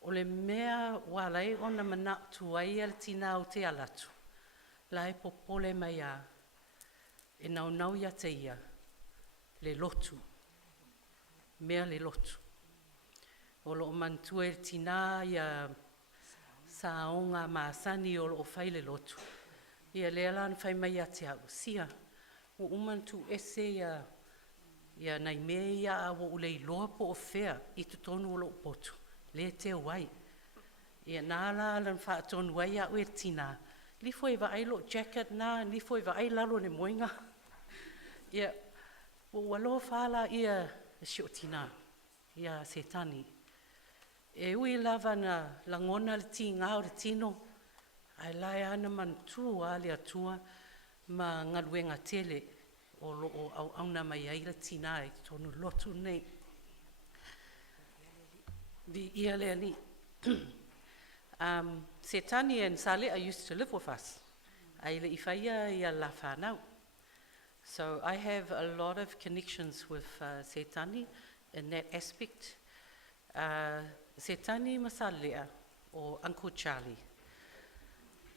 O le mea walai ona mana tuai ia tina o te alatu. Lai popole mai a, e nau ia te ia, le lotu, mea le lotu. O lo mantue tina ia, sa onga maasani o lo whaile lotu. Ia lea lan whai mai a te au. Sia, o umantu ese ia nei mea ia a o ulei loa po o whea I tutonu o lo potu. Le te wai. Ia nāla lan whaatonu wai a ue tina. Lifo e wa ai lo jacket na, lifo e wa ai lalo ne moinga. Ia, o waloa whala ia si o tina. Ia Setani. E ui lava na langona le ti ngā o le tino, ai lai ana man tu a le atua ma ngaluenga tele o loo au auna mai aila tina e tonu lotu nei. Vi ia lea ni. Setani and Saleh used to live with us. Aile I whaia ia la whanau. So I have a lot of connections with Setani in that aspect. Setani Masalea, or Uncle Charlie.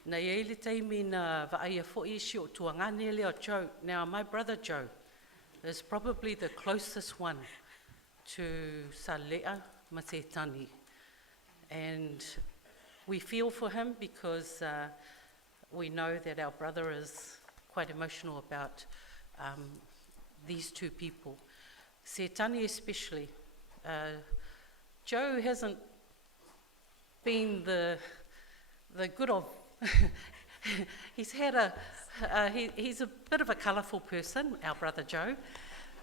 Na yeile teimi na vaaia fo'i si o tuangane leo Joe. Now my brother Joe is probably the closest one to Salea Masetani. And we feel for him because we know that our brother is quite emotional about these two people. Setani especially. Joe hasn't been the good of. He's a bit of a colourful person, our brother Joe,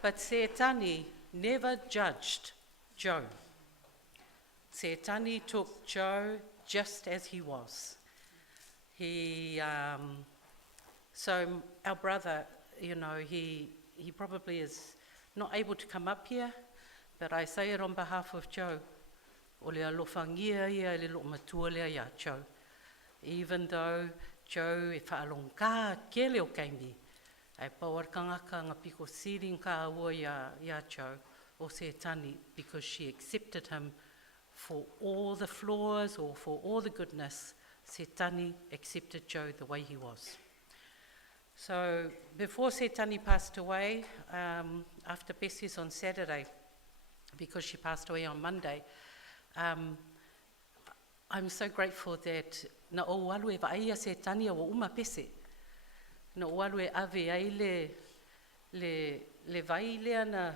but Setani never judged Joe. Setani took Joe just as he was. So our brother, you know, he probably is not able to come up here, but I say it on behalf of Joe. O le alofangia ia le lo matua lea ia Joe. Even though Joe e whaalong ka ke leo kaimi, ai pauarkangaka ngā piko siring ka aua ia Joe o Setani, because she accepted him for all the flaws or for all the goodness. Setani accepted Joe the way he was. So before Setani passed away, after Bessie's on Saturday, because she passed away on Monday, I'm so grateful that na o walu e vaia Setani o uma pese. Na o walu e ave ai le vai lea na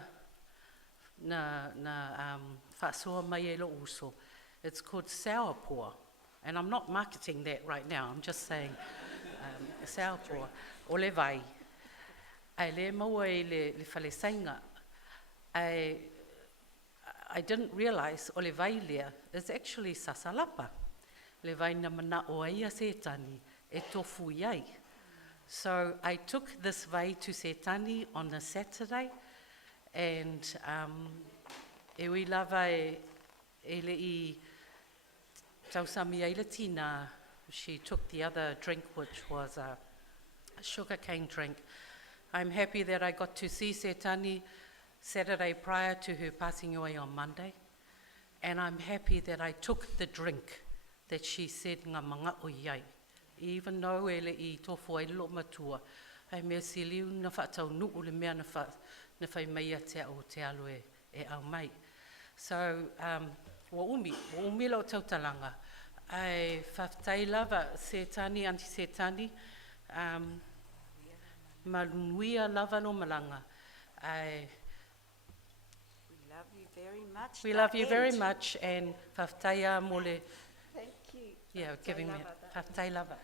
whaasoa mai e lo uso. It's called sourpore. And I'm not marketing that right now, I'm just saying sourpore. O le vai. Ai le maua i le whalesainga. I didn't realise o le vai lea is actually sasalapa. Le vai na mana o aia Setani e tofu iai. So I took this vai to Setani on a Saturday, and e ui lava e le I tausami ai le tina. She took the other drink, which was a sugarcane drink. I'm happy that I got to see Setani Saturday prior to her passing away on Monday, and I'm happy that I took the drink that she said ngā manga o iai. Even though e le I tofu ai lo matua, ai mea siliu na whaatau nuku le mea na whai mai a te au te alo e au mai. So, wa umi lau tautalanga. Ai whaftai lava Setani, Auntie Setani, malunuia lava no malanga. We love you very much, and whaftaia mole. Thank you. Yeah, giving me whaftai lava.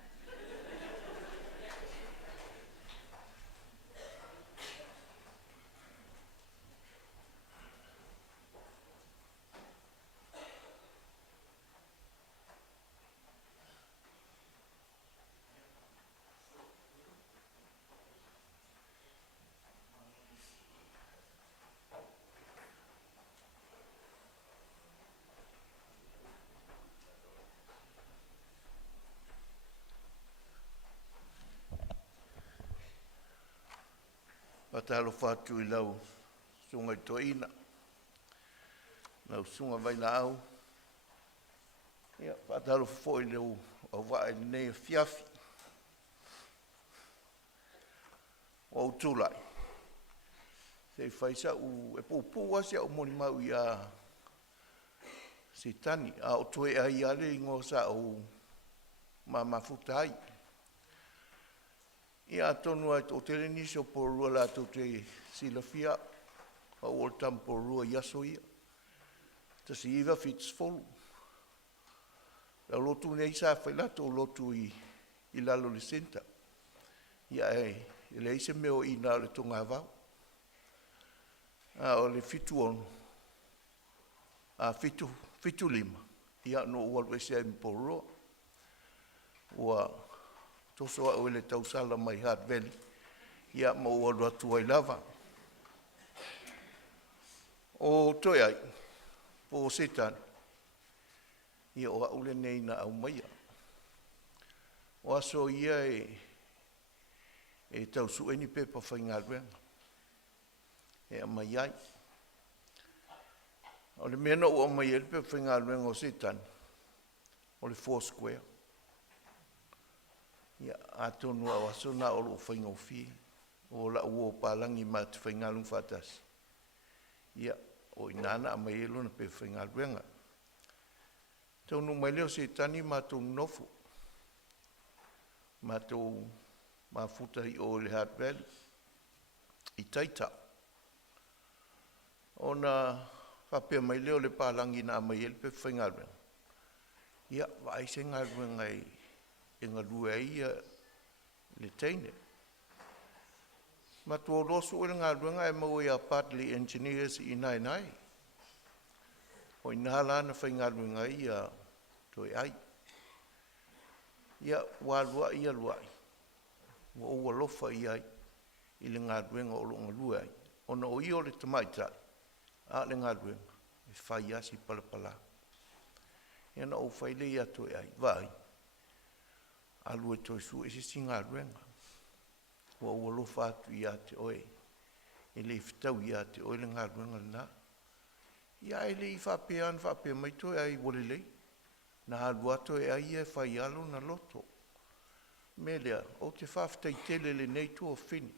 Patalo whātu I lau sunga I Toeina. Lau sunga Vailaau. Ia, patalo whoi leu au wae nei fiafi. O tūlai. Sei whaisa u e pōpū wasi au moni mau I a Setani. A o Toeai ale ingo sa au mamafutai. Ia tonu ai tō tere nisi o porua la tō te silafia, a o tam porua iaso ia. Ta si iwa Fitzfolu. La lotu nei sa whailato o lotu I lalo le senta. Ia le ise meo I nā le tonga vau. A o le fitu onu. A fitu lima. Ia no ualu ese ai porua. Ua tosoa o le tausala mai Hart Valley. ia maualu atu ai lava. O Toeai, po Setani, ia o aule nei na au maia. O aso ia e tau sueni pepa whaingaruenga. E a mai ai. O le mena ua mai ele pepa whaingaruenga o Setani. O le Foursquare. Ia atonu au aso na o lo whaingofi. O la ua palangi ma te whaingalung whatasi. Ia o inana a mai elo na pepa whaingaruenga. Tau nu mai leo Setani ma tau nofu. Ma tau mafuta i o le Heart Valley. I taita. Ona whapea mai leo le palangi na mai ele pepa whaingaruenga. Ia vai se ngaruenga e ngalua ia le teine. Ma tua losu o le ngaruenga e mau ia partly engineers i nai. O ina lana whaingaruenga ia Toeai. Ia walua ia luai. Wa ua lofa ia i le ngaruenga o lo ngalua ai. Ona o i o le tamaitai. A le ngaruenga. E whai asi palapala. Ia na o whaile ia Toeai. Vai. Alua toi su e sisi ngaruenga. Wa ua lofa atu ia te oe. E le iftau ia te oe le ngaruenga na. Ia e le i whapea mai Toeai wale lei. Na halua Toeai e whai alo na loto. Melea, o te whaftai tele le nei tua whini.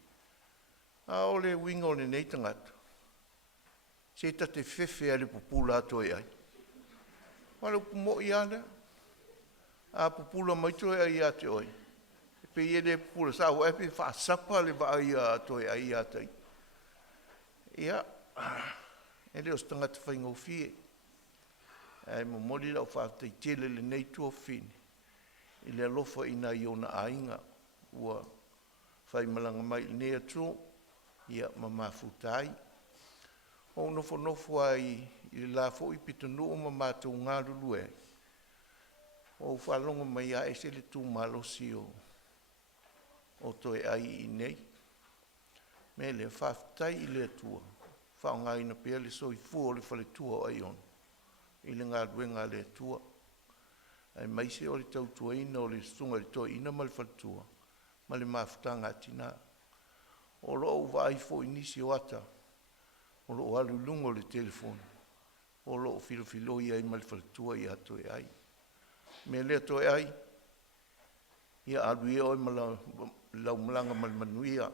A o le winga o le nei tangata. Se ta te whewhe ale pupula Toeai. Wale upumo i ana. A pupula mai Toeai a te oi. E pe ie le pupula sa o epe whaasapa le vai a Toeai a tei. Ia, e leo stangata whaingo fie. E mo mori lau whaftai tele le nei tua whini. I le alofa ina i ona ainga. Ua whai malanga mai nea tō. Ia mamafutai. O nofo ai i le la fo i pitonu o mamātou ngā lulue. O whalonga mai a e se le tū malosi o Toeai i nei. Me le whaftai i le tua. Whaonga ina pia le soi fu o le whale tua ai on. I le ngā ruenga le tua. Ai mai se o le tau tua ina o le stunga le toa ina ma le whale tua. Ma le mafutanga atina. O lo uwa ai fo inisi o ata. O lo alu lungo le telefoni. O lo filo ia i ma le whale tua i a Toeai. Me lea Toeai. Ia alu ia oi ma lau malanga ma le manuia.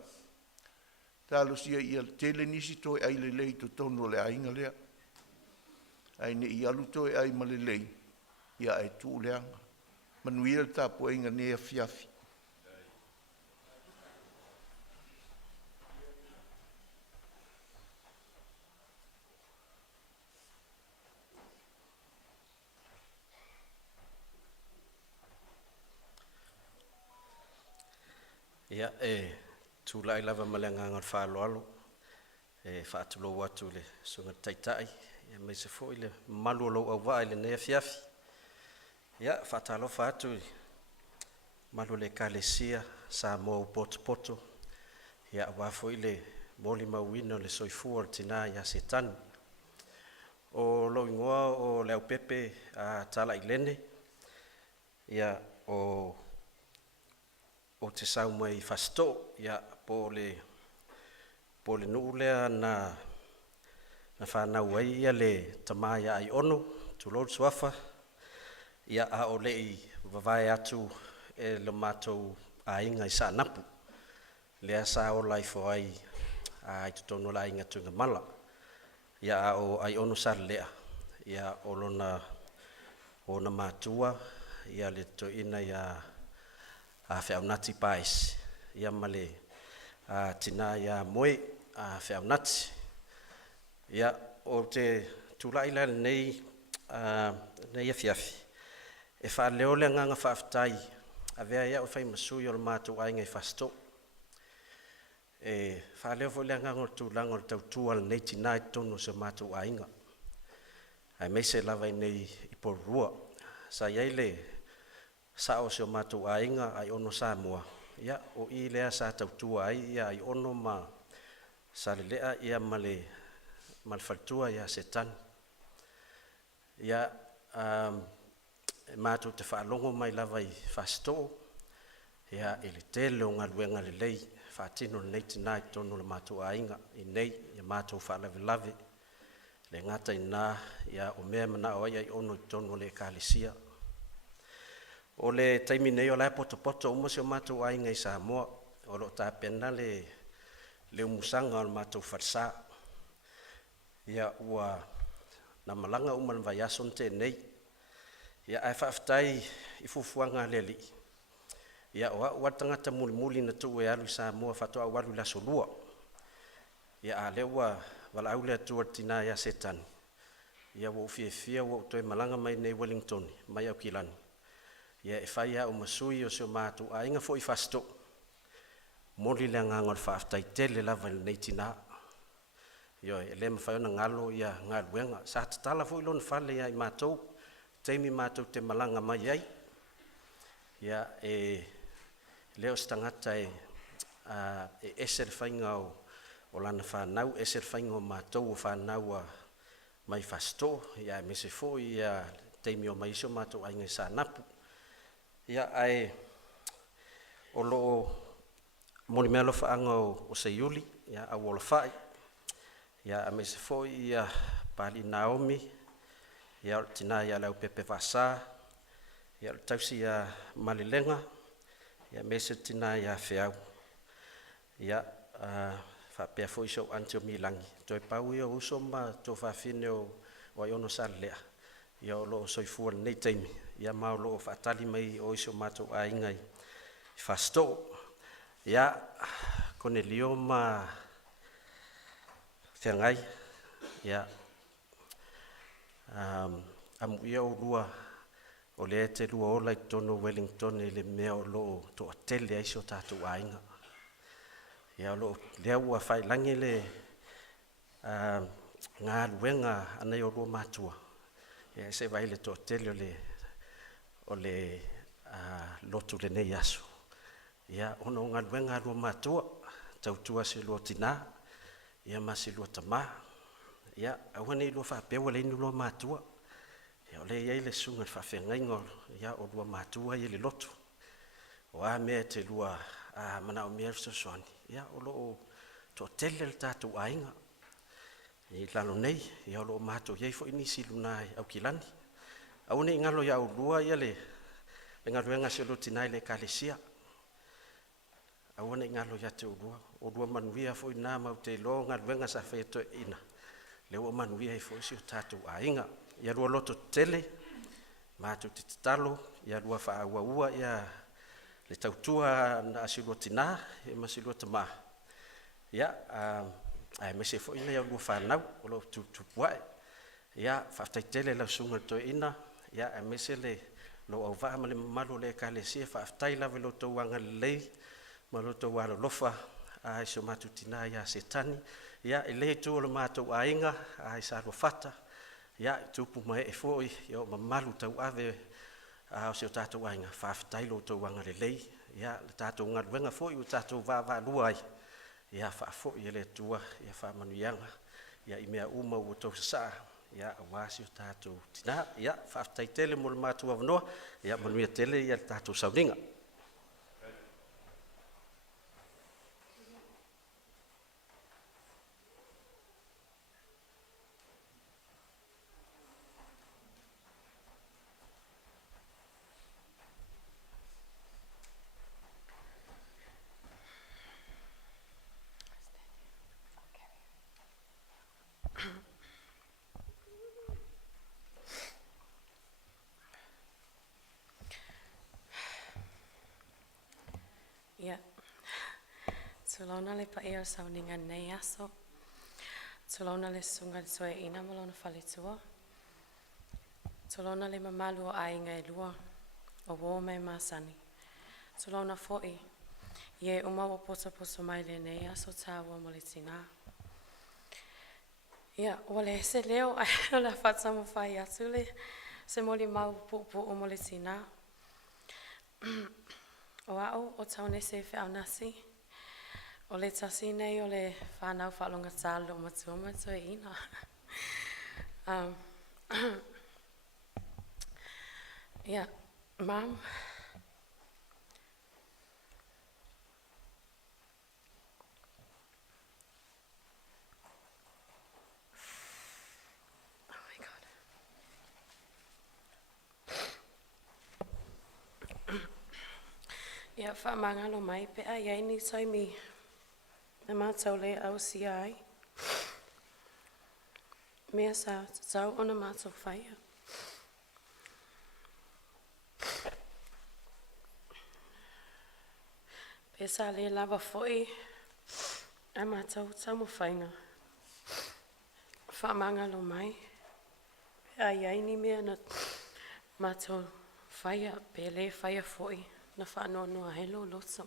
Talo sia ia tele nisi Toeai le lei to tonu le ainga lea. Ai ne i alu Toeai ma le lei. Ia e tu leanga. Manuia le tapu inga nea fiafi. Ia tūlai lava malenganga whāloalo. Whātulo watu le sunga taitai. Ia mai se fo i le malu o lau au wai le nea fiafi. Ia whātalo whātu malu le kalesia sa mō poto. Ia wafo i le moli mauina le soifua le tina ia Setani. O lau ingoa o leo pepe a tala i lene. Ia o te sau mai fasto ia po le nuu lea na whanau ai ia le tamai ai ono tu lor suafa ia a o lei vavai atu e le matou a inga i sa napu lea sa o lai fo ai a i tutono la inga tunga mala ia a o ai ono sa lea ia o lona o na matua ia le to ina ia a Feaunati pais ia male a tina ia moe a Feaunati ia o te tulaila nei nei fiafi e fa leo le nganga whaftai a vea ia o whai masui o le mātou ai ngai fasto e fa leo fo le nganga o tūlanga o tautua le nei tina i tono se mātou ainga ai meise lava nei i porua sa iai le sa o se mātou ainga ai ono Samoa ia o I lea sa tautua ai ia I ono ma sa lelea ia male faltua ia Setani. Ia mātou te whaalongo mai lava I whastoo, ia I le tele o ngaluenga le lei, whaatino nei tina I tonu le mātou ainga I nei, ia mātou whaalawe lave, le ngata I nā, ia o mea mana o ai ono I tonu le kālesia. O le taimi nei o lai poto umasi o mātou ainga I Samoa, o lo tā pena le umusanga o le mātou wharsa. Ia ua na malanga uman vai ason te nei, ia ai whaaftai I fufuanga le li. Ia o tangata muli na tu e alu I Samoa whatoa walu la solua. Ia a lewa wala au lea tua tina ia Setani. Ia wa ufia wa utoe malanga mai nei Wellington, mai au kilani. Ia e whai au masui o seo mātou a inga fo I whasto. Moli lea ngangor whaaftai tele lava nei tina. Ia e le mawhaiona ngalo ia ngaluenga. Sa tatala fo ilon whale ia I mātou. Teimi mātou te malanga mai ai. Ia e leo stangata e eser whainga o lana whanau, eser whainga o mātou o whanau mai whasto. Ia e mese fo ia teimi o maisio mātou ainga I sa napu. Ia ai o loo moni mea lofa anga o Seiuli, ia au o lafai. Ia a mese fo ia pali Naomi, ia o tina ia lau pepe vasa, ia o tausi ia malilenga, ia mese tina ia Feaunati. Ia whapea fo iso antio milangi. Toi pau ia uso ma to whawhine o ai ono sa lea. Ia o loo soifua nei teimi. Ia mau loo whaatali mai o iso mātou a ingai whasto. Ia kone lio ma Feaunai. Ia amu ia o lua o le te lua ola I tono Wellington I le mea o loo to atele a iso tātou a inga. Ia o loo lea ua whailangi le ngā luenga anei o lua mātua. Ia se vai le to atele o le lotu le nei aso. Ia ono ngā luenga lua mātua, tautua se lua tina, ia ma se lua tama. Ia awane lua whapewa le inu lua mātua. Ia o le iei le sunga le whawhengaingo, ia o lua mātua I le lotu. O a mea te lua mana o mea soani. Ia o loo to atele le tātou ainga. I lalo nei, ia o loo mātua iei fo inisi luna au kilani. Awane ngalo ia o lua ia le ngaluenga se lo tinai le kālesia. Awane ngalo ia te o lua manuia fo ina mau te lo ngaluenga sa wheto ina. Le o manuia I fo isi o tātou a inga. Ia lua loto tele, mātou te talo, ia lua wha ua ia le tautua na asilua tina, e masilua tama. Ia, ai mese fo ina ia lua whanau, o lo tupuae. Ia, whaftai tele lau sunga to ina, ia e mese le lo au vaa male malo le kālesia, whaftai lawe lo tau anga lei, ma lo tau walo lofa, ai so mātou tina ia Setani. Ia, e le tu o lo mātou a inga, ai sa lo fata. Ia, tupu mai e foi, ia o mamalu tau ave o seo tātou ainga, whaftai lo tau anga le lei. Ia, le tātou ngaluenga foi, o tātou vā luai. Ia, whaafoi e le tua, ia whamanuianga. Ia, I mea uma o tau saa. Ia, awasi o tātou tina. Ia, whaftai tele mo le mātua wanoa. Ia, manuia tele, ia tātou sauninga. Ia, tulauna le pa ea sauninga nei aso. Tulauna le sunga le soe ina malona whale tua. Tulauna le mamalu o ainga e lua, o wo mai masani. Tulauna foi, ie umawa posa mai le nei aso tāua mo le tina. Ia, o le se leo, ai la whatsa mo whai atu le, se moli mau pupu o mo le tina. O au o taune se Feaunati. O le tasi nei o le whanau whalonga tālo o matuama Toeai. Yeah, Mum. Oh my God. Yeah, whamangalo mai pe a iei ni taimi na mātau le au si ai. Mea sa tau o na mātau whaia. Pesa le lava foi a mātau tau mo whainga. Whamangalo mai pe a iei ni mea na mātau whaia pe le whaia foi na whanau noa helo loto.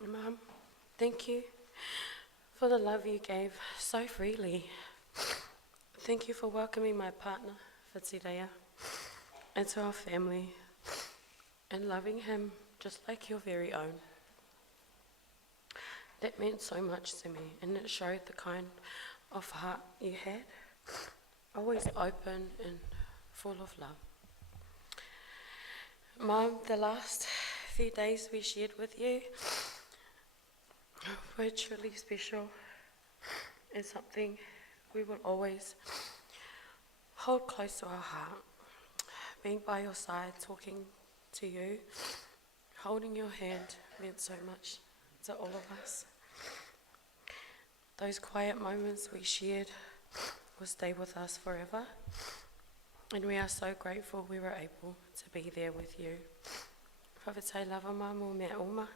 Mum, thank you for the love you gave so freely. Thank you for welcoming my partner, Whatirea, into our family and loving him just like your very own. That meant so much to me, and it showed the kind of heart you had, always open and full of love. Mum, the last few days we shared with you were truly special and something we will always hold close to our heart. Being by your side, talking to you, holding your hand meant so much to all of us. Those quiet moments we shared will stay with us forever, and we are so grateful we were able to be there with you. Whawhetai lava mamu mea uma.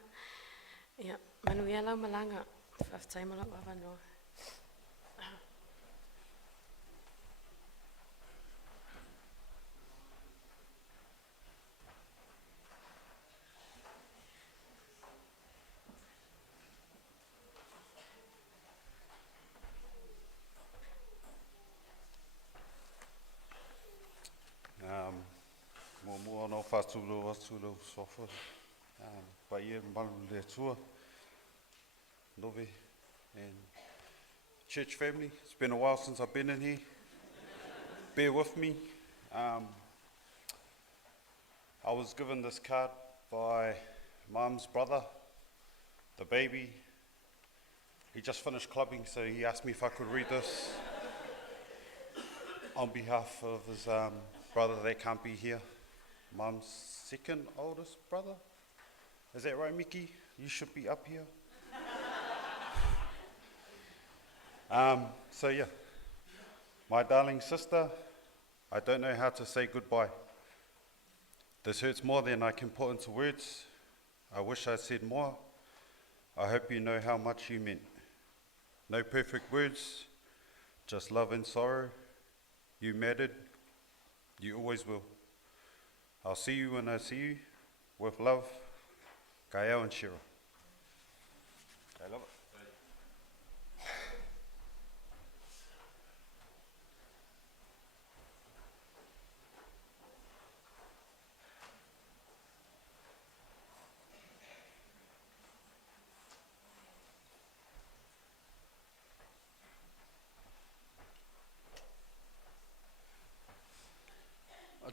Ia, manuia lau malanga. Whawhetai malak wawanoa. Mua no whāturo atu sofa. Whaia malu le tua. Nove and church family. It's been a while since I've been in here. Bear with me. I was given this card by Mum's brother, the baby. He just finished clubbing, so he asked me if I could read this on behalf of his brother that can't be here. Mum's second oldest brother. Is that right, Mickey? You should be up here. So yeah, my darling sister, I don't know how to say goodbye. This hurts more than I can put into words. I wish I said more. I hope you know how much you meant. No perfect words, just love and sorrow. You mattered, you always will. I'll see you when I see you. With love, Gael and Shira. I love it.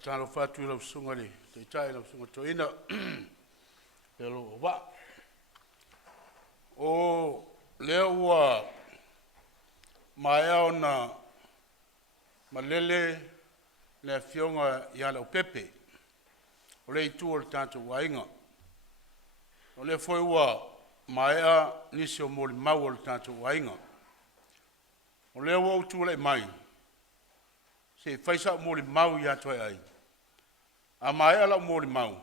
Tano whātui lau sunga le, te tai lau sunga toina, pelo o wā. O lea ua mai au na malele le fionga i ala o pepe, o le itu o le tātou wainga. O le foi ua mai a nisi o moli mau o le tātou wainga. O lea ua utu le mai, se whaisa o moli mau i atoe ai. A mai ala mori mau.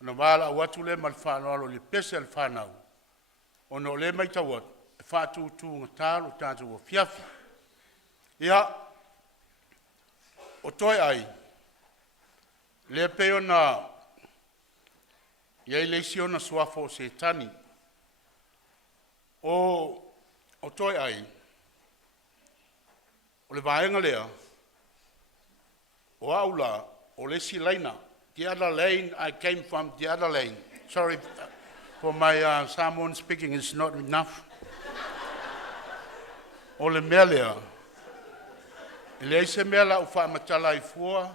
Na wala watu le mal whanau le pese al whanau. O no le mai tawat, whatu tu ngatalo tātou o fiafi. Ia, o Toeai, le peo na iei leisi o na suafo o Setani. O Toeai, o le vaenga lea, o aula, o le silaina, the other lane, I came from the other lane. Sorry for my Samoan speaking, is not enough. O le mea lea, le eise mea la ufa matala I fua,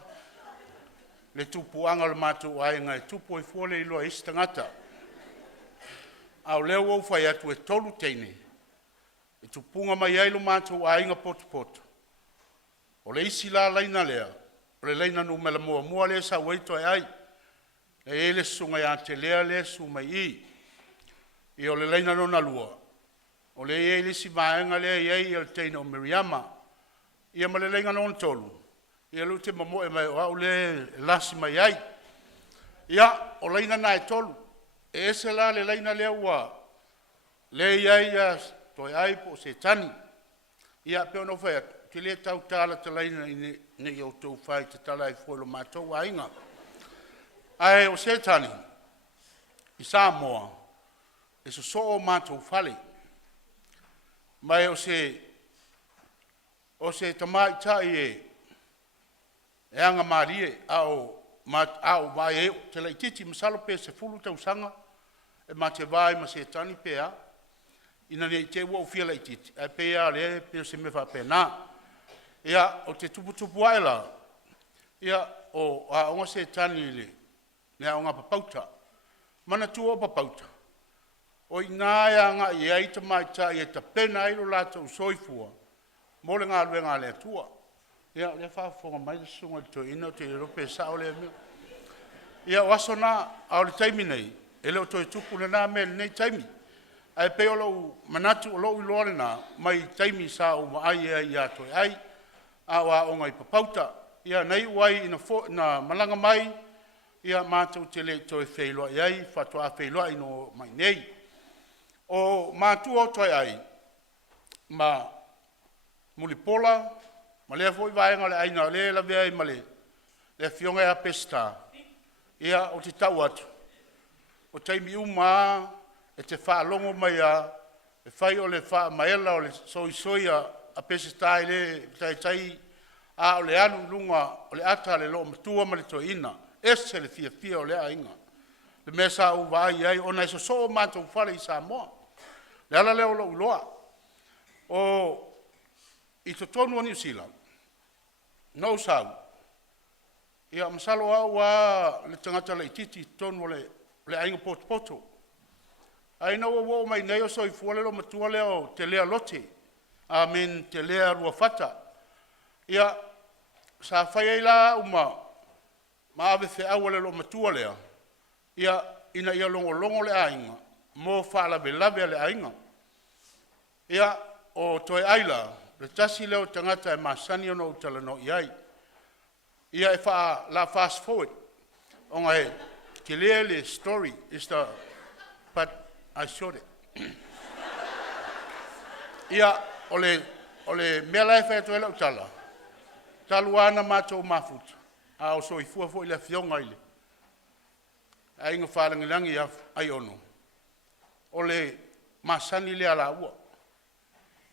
le tupuanga le matu ainga, e tupu I fua le ilo isi tangata. Au leo au fai atu e tolu teine, e tupunga mai ailu matu ainga potu. O le isi la laina lea, o le laina nu mela mua le sa weito ai, le ele sunga ya te lea le su mai I o le laina no na lua. O le ele si vaenga le iei el teine o Miriama, ia ma le laina no tolu. Ia lu te mamo e mai o au le lasi mai ai. Ia o laina na e tolu. E ese la le laina lea ua. Le iei Toeai po Setani. Ia peo no whea. Te le tau tala te laina ne i o tau whai te tala I fuelo mātou a inga. Ai o Setani. I Samoa. E so o mātou whale. Mai o se tamai tai e anga marie au vai e te lai titi masalo pe se fulu tau sanga e ma te vai ma se tani pea ina ne te wo fia lai titi e pea le pe se me fa pena ia o te tupu ai la ia o a onga se tani le ne a onga papauta mana tu o papauta o ina ia nga i ai te mai tai e ta pena ilo la tau soifua mo le ngā luenga le tua. Ia, le whaafonga mai le sunga to ino te rope sa o le mea. Ia, waso nā, au le taimi nei, e leo toi tupu le nā mea nei taimi. Ai peo lau manatu o lau iloare nā, mai taimi sa o maai ea ia Toeai, a wa o ngai papauta. Ia, nei uai ina malanga mai, ia mātou te le toi wheiloa iai, whatoa wheiloa ino mai nei. O mātu o Toeai, ma mulipola, ma lea foi vaenga le aina, le la vea I male, le fionga ea pesta, ia o te tau atu. O taimi uma, e te wha longo mai a, e whai o le wha maela o le soi a pesta le tai, a o le anu lunga, o le ata le lo matua ma le toina, ese le fia o le ainga. Le mesa u vai ai, ona iso so mātou whare I Samoa. Le ala leo lo uloa. O I to tonu o New Zealand, no sau. Ia masalo au a le tangata le titi tonu le ainga poto. Ai na wo mai nei o soi fuale lo matua leo te lea lote. Amen te lea rua fata. Ia sa whai la uma ma ave fe awale lo matua lea. Ia ina ia longo le ainga. Mo whala lave le ainga. Ia o Toeai la. Le tasi leo tangata e masani ono utala no iai. Ia e la fast forward. Onga he, ke lea le story is the, but I showed it. Ia, ole mea lai whae toela utala. Taluana mātou mafuta. A o so I fua le fionga ile. A inga whalangilangi ai ono. Ole masani lea la ua.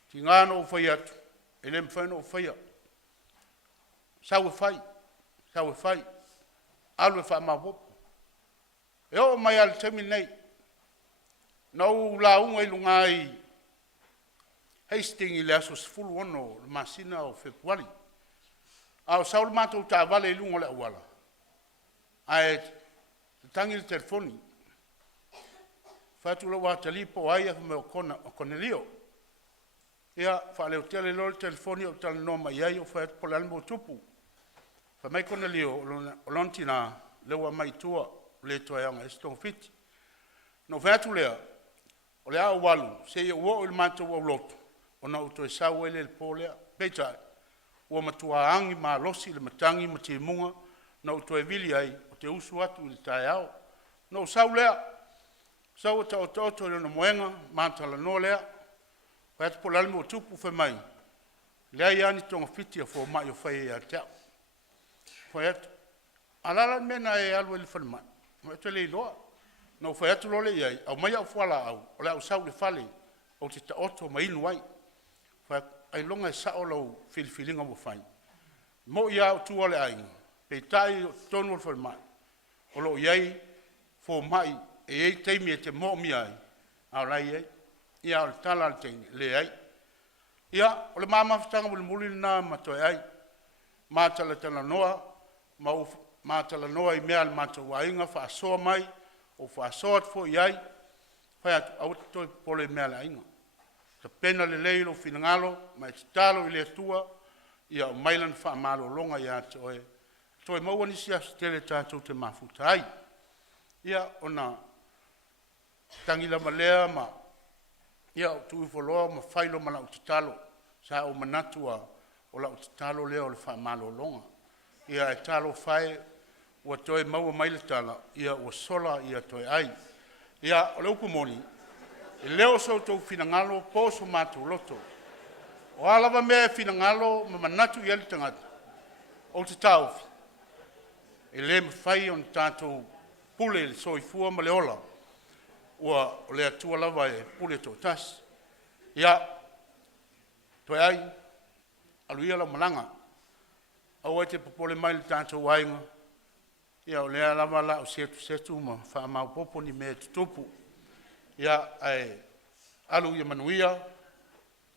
Ki ngāno o whai atu, e le mwhaino o whai atu. Sau e whai, alu e wha mawopo. E o mai al temi nei, nau la unga I lunga I Hastings I le aso sifulu ono, le masina o Februari. Ao saul mātou tā vale I lunga le awala. Ai, te tangi le telefoni. Whatu la wata lipo ai me o Cornelio. Ia, whaale o tele lo le telefoni o tala no mai ai o whaet po le almo tupu. Wha mai Cornelio o lontina lewa mai tua le toeanga e stong fiti. No whaetu lea, o le au walu, se ia ua o le mātou au lotu. O na uto e sau ele le po lea, peitai. Ua matua angi ma losi le matangi ma te munga, na uto e vili ai o te usu atu le tae au. No sau lea, sau ta o toto le no moenga, mātala no lea, whaetu po le almo tupu wha mai. Lea iani tonga fiti a fo mai o whae e a tau. Whaetu, alala mena e alwa le whanamai. Whaetu le iloa. No whaetu lole iai, au mai au whala au, o le au sau le whale, o te ta oto ma inu ai. Fa ai longa sa o lo filifilinga mo fai. Mo ia o tua le ainga. Pe tai tonu o fai mai. O lo iai fo mai e ei teimi e te mo mi ai. A rai ei. Ia o le tala al teini. Le ai. Ia o le mama fitanga mo le muli na ma Toeai. Ma tala tala noa. Ma tala noa i mea le mato wainga fa asoa mai. O fa asoa fo iai. Fai atu au toi pole mea le ainga. Ta pena le leilo finangalo, mai te talo i le atua, ia o mailan wha amalo longa ia te oe. Toi maua nisi a stele tātou te mafuta ai. Ia o na tangila malea ma, ia o tui foloa ma whailo ma lau te talo, sa o manatua o lau te talo lea o le wha amalo longa. Ia e talo whae, ua toi maua maile tala, ia ua sola ia toi ai. Ia o le upumoni, e leo so tau finangalo poso mātou loto. O alawa mea finangalo ma manatu i ali tangata. O te tauwhi. E le mawhai on tātou pule le soifua ma le ola. Ua o le atua lava e pule tō tas. Ia, Toeai, aluia la malanga. Au ai te popole mai le tātou wainga. Ia o lea lava la o setu ma wha mau popo ni me tutupu. Ia ai alu ia manuia,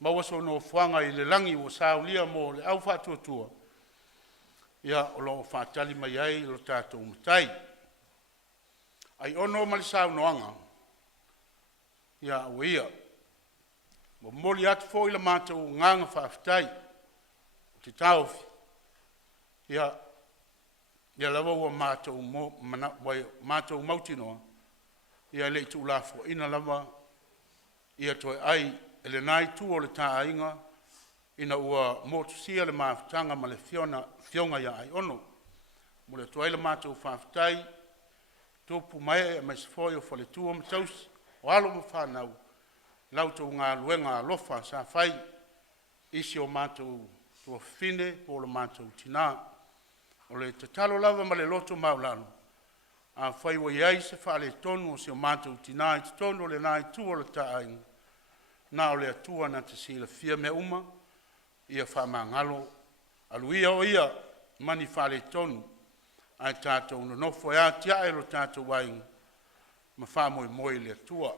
mawaso no fuanga i le langi o saulia mo le au whātuatua. Ia o lo whātali mai ai lo tātou matai. Ai ono mali sau noanga. Ia o ia. Mo moli atu fo ila mātou nganga whāwhitai. Te tauwhi. Ia lawa ua mātou mautinoa. Ia le tu lafo ina lava ia Toeai ele nai tu o le tāinga ina ua motusia le mafutanga ma le fionga ia ai ono. Mo le Toeai le mātou whawhitai, tōpu mai e mai sifoi o whale tua mataus, o alo ma whanau, lautou ngā luenga alofa sa whai, isi o mātou tua fine po le mātou tina. O le tatalo lava ma le loto maulano. A whai wa iai se whaale tonu o se o mātou tina i te tonu o le nai tu o le tāinga. Nā o le atua na te sila fia me uma, ia whamangalo. Aluia o ia mani whaale tonu, ai tātou no nofo e a tia e lo tātou wainga. Ma whamoi moi le atua.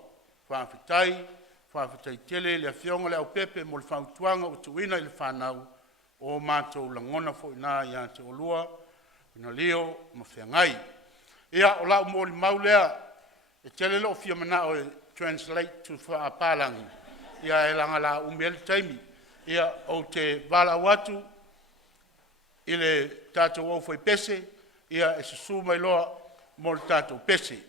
Whawhitai tele le fionga le au pepe mo le whautuanga o tuina i le whanau o mātou langona fo ina i a te olua, ina leo ma whiangai. Ia o lau mōli maulea, e tele lo fia mana o translate to whaapalangi. Ia e langa la umeli taimi. Ia o te Vailaau atu, i le tātou au fai pese, ia e susu mai loa mo le tātou pese.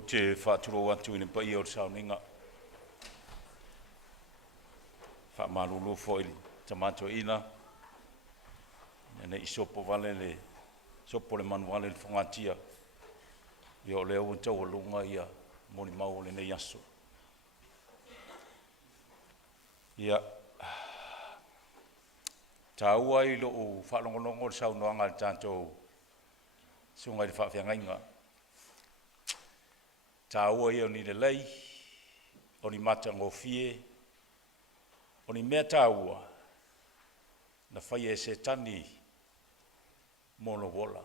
O te whaaturo atu ina pa i o sauninga. Wha malulu fo ili tamato ina. Nene i sopo vale le, sopo le manuale le Feaunati. I o leo tau alunga ia moni mau le nei aso. Ia taua i lo o whalongolongo le saunoanga le tātou sungai le whawhiangainga. Taua i o ni le lei, o ni mata ngofie, o ni mea taua, na whai e Setani mono wola.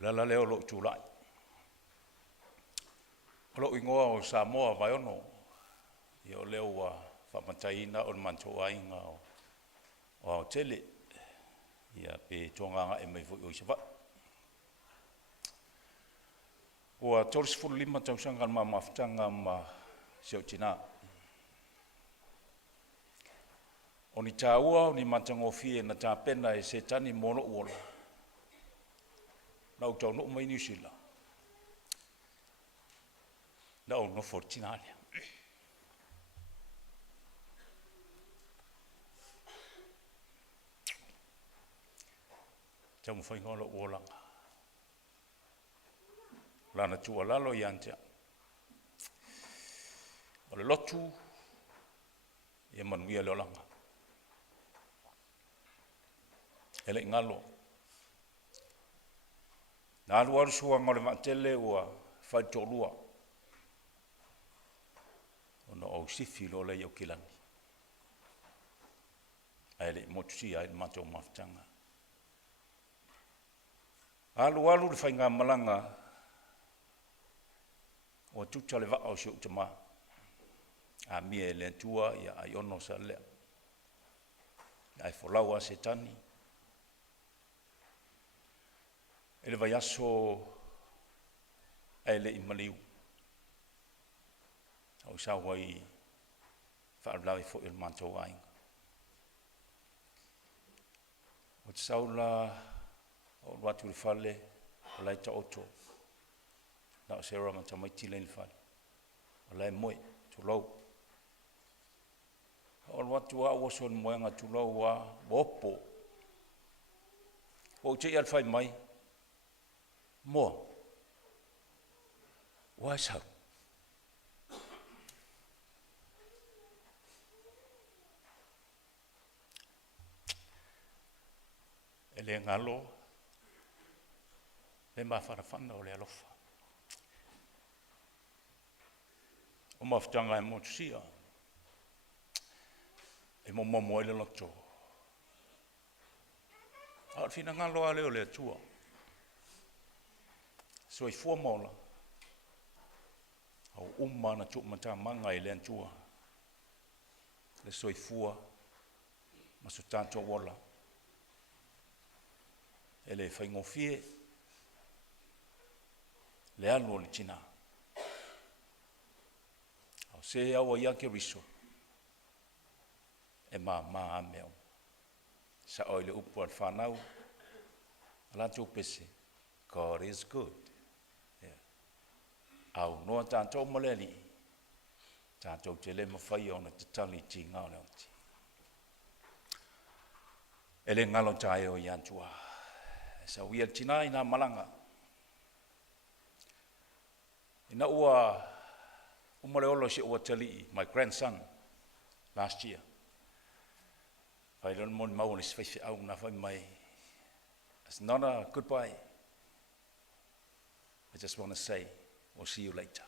Lala leo lo tūlai. O lo ingoa o Samoa vai ono, i o leo wa whamataina o man Toeai ngā o tele, ia pe tōnganga e mai fui o isa wha. Ua toris furu lima tausanga ma mawhtanga ma seo tina. O ni tāua o ni matangofie na tāpena e Setani mono uola. Na utau no mai New Zealand. Na o no fortinalia. Tau mo whainga lo uolanga. Lana tua lalo i antea. O le lotu i manuia le olanga. Ele ngalo. Na alu alu sua ngole matele ua whai tōlua. Ono au sifi lo le iau kilani. Aele motusi aile matou mawhtanga. Alu alu le whainga malanga o tuta le waka o si utama. A mia e le tua ia ai ono sa lea. Ai wholau a Setani. Ele vai aso ele i maliu. Au sa wai whaalai fo il manto ainga. O te saula o watu le whale o lai ta oto. Na o sera man tamai tila ni whale. O lai moe, tu lau. O watu a waso ni moenga tu lau wa wopo. O te ial whai mai. Moa. Wai sau. Ele ngalo. Le mawharafana o le alofa. O mawhtanga e motusia. E mo momo ele loto. Al fina ngalo a leo le tua. So i fua mola. Au umana tuk mata manga i le antua. Le so i fua. Masu tanto wola. Ele whaingofie. Le anu o le tina. Au se awa iake riso. E maa ameo. Sa oile upu al whanau. Alantu pese. God is good. Au noa tātou maleli. Tātou te le mawhai o na te tali ti ngā leo ti. Ele ngalo tae o iantua. Sa uia tina i nā malanga. Ina ua umare olo si ua tali my grandson last year. Whai lona moni mau ni swaifi au na whai mai. It's not a goodbye. I just want to say, we'll see you later.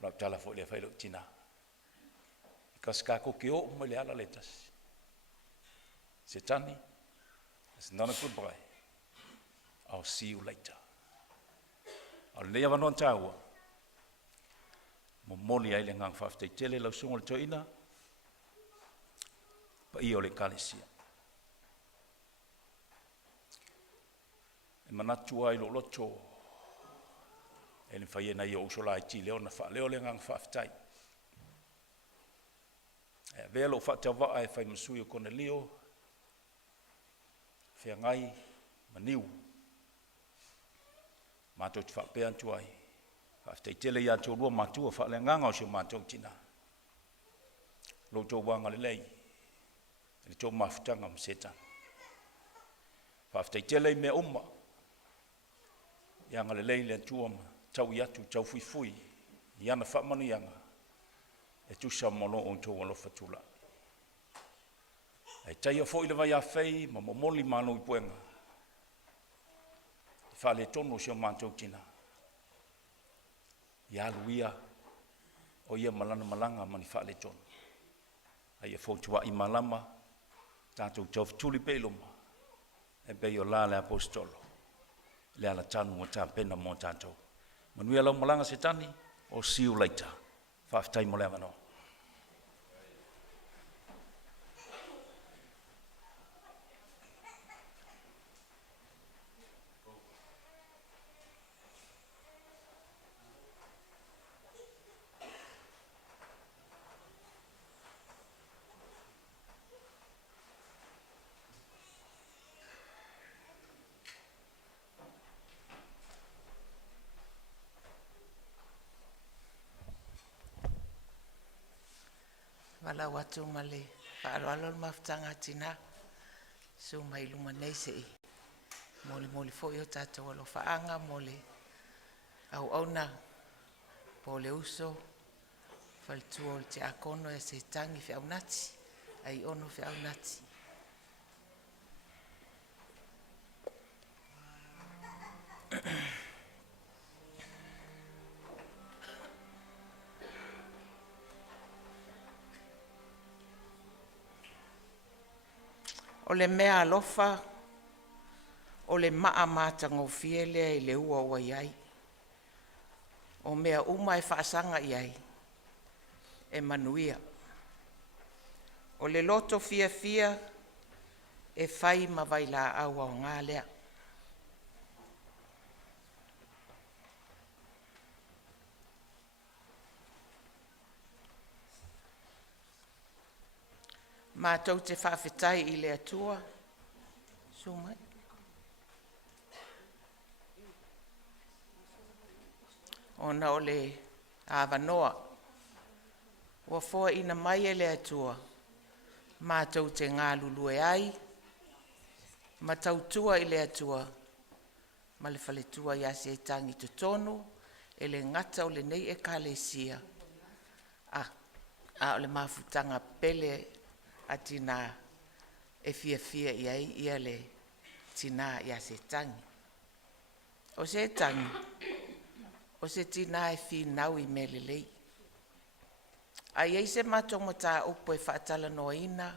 Rau tala fo le whailo tina. Because kako ki o mo le ala letas. Setani, it's not a goodbye. I'll see you later. I'll lea wanoan tāua. Mo moli ai le ngang whaaftei tele lau sungo le toina. Pa i o le kalesia. E manatu ai lo loto. E le whaia na i o usola i ti leo na wha leo le ngang whaaftai. E vea lo whaatau waa e whai masui o kone leo. Whia ngai, maniu. Mātou te whapea Toeai. Whaftai tele ia tō rua mātua whale nganga o sio mātou tina. Lo tō wanga le lei. Le tō mawhutanga ma Setani. Whaftai tele me uma. Ianga le lei le tua ma tau i atu, tau fui fui. Iana whamanu ianga. E tusa mono o tō alofa tula. Ai taia fo i le vai a whei, ma momoli mano i puenga. I whale tono sio mātou tina. I aluia o ia malana malanga mani whale tono. Ai e fōtua i malama, tātou tau tuli peiloma. E bei o la le apostolo. Le ala tanu o tā pena mō tātou. Manuia lau malanga Setani, o see you later. Whaftai mo le amano. Vailaau atu ma le whaaloalo le mawhitanga tina. So mai luma nei se i. Moli fo'i o tātou alo whaanga, mole au auna po le uso. Whalitua o le te akono e se tangi Feaunati. Ai ono Feaunati. O le mea alofa, o le maa mātangofie lea i le ua ua iai. O mea uma e whaasanga iai, e manuia. O le loto fia fia, e whai ma Vailaau o ngā lea. Mātou te whawhetai i le atua. Sumai. Ona o le awanoa. Ua foa ina mai e le atua. Mātou te ngā lulue ai. Matautua i le atua. Ma le whaletua ia se tangi tutonu. E le ngata o le nei e kālesia. O le mawhutanga pele a tina e fia iai ia le tina ia se tangi. O se tangi, o se tina e whinau i mele lei. A iei se matonga tā upo e whaatala noa ina,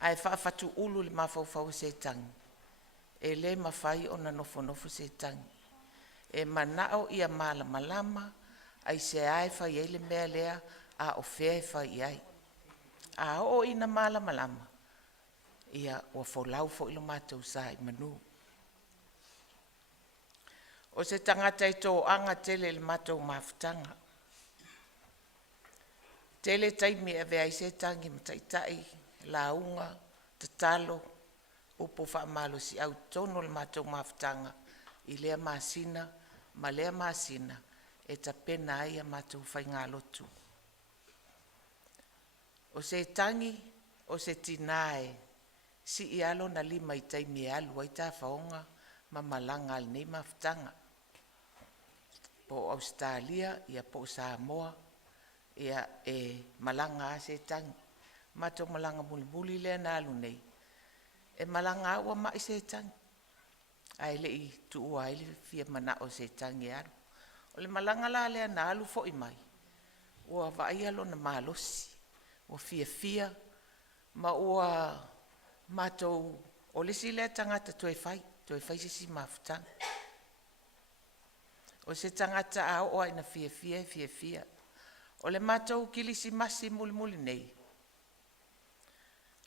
a e whaafatu ulu le mawhauwhau se tangi. E le mawhai o na nofo se tangi. E manao ia malama, ai se ae whai ei le mea lea a o whea e whai iai. A o ina malama. Ia o folau fo ilo mātou sa i manu. O se tangata i tō anga tele le mātou mawhitanga. Tele taimi e vea i se tangi mataitai, launga, tatalo, upo whaamalo si au tono le mātou mawhitanga i lea māsina, ma lea māsina e ta pena ai a mātou whai ngā lotu. O se tangi, o se tinae, si i alo na lima i taimi e alu ai tā whaonga ma malanga al nei mawhitanga. Po Australia, ia po Samoa, ia e malanga a se tangi. Mato malanga muli lea na alu nei. E malanga aua mai se tangi. Ai le i tuua ai le fia mana o se tangi alu. O le malanga la lea na alu fo i mai. Ua vai alo na malosi. O fia, ma ua mātou o le si lea tangata Toeai sisi mawhitanga. O se tangata a oa ina fia. O le mātou kilisi masi muli nei.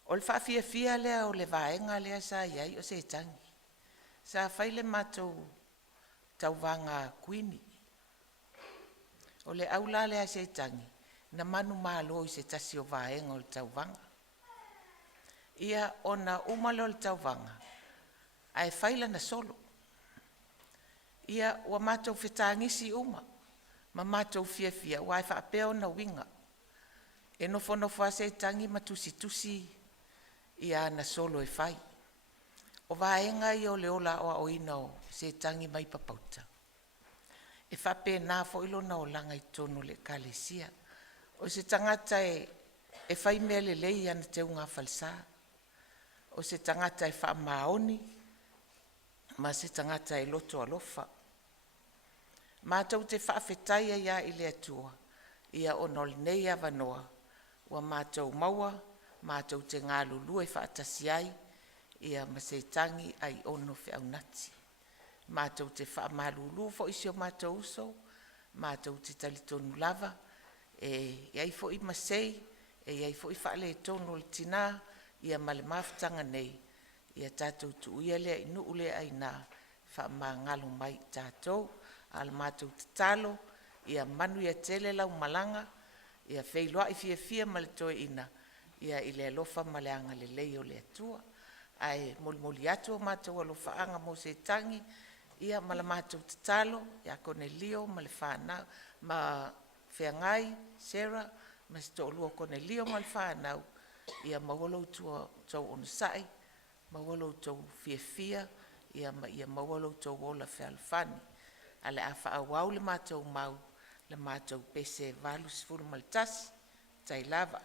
O le wha fia lea o le vaenga lea sa iai o se tangi. Sa whai le mātou tauwanga kuini. O le aula lea se tangi. Na manu malo i se tasi o vaenga o le tauwanga. Ia ona umalo le tauwanga. Ai whaila na solo. ia ua mātou whetangisi uma, ma mātou fia, wai whaapeo na winga. E nofo a se tangi matusi ia na solo e whai. O vaenga i o leola o ina o se tangi mai papauta. E whape nā fo ilo na o langa i tono le kalesia. O se tangata e whai mea le lei ana te unga falsa. O se tangata e wha maoni, ma se tangata e loto alofa. Mātou te whaafetaia ia i le atua, ia o nol nei avanoa, wa mātou maua, mātou te ngā lulu e whaatasi ai, ia ma se tangi ai ono Feaunati. Mātou te wha malulu fo isio mātou uso, mātou te talitonu lava, iai fo i masei, iai fo i whaale e tono le tina, ia male maftanga nei, ia tātou tu ia lea inu ule ai nā, wha ma ngalo mai tātou, al mātou te talo, ia manu ia tele lau malanga, ia wheiloa i fia male toe ina, ia i le alofa male anga le leo le atua, ai moli atu o mātou alofa anga mo se tangi, ia mala mātou te talo, ia kone lio, male whanau, ma Feangai, Sarah, ma se tō lua kone lio male whanau, ia mawalo tau onasai, mawalo tau fia, ia mawalo tau ola Fealfani, ale a whaawau le mātou mau, le mātou pese valu sifuru maltasi, tai lava.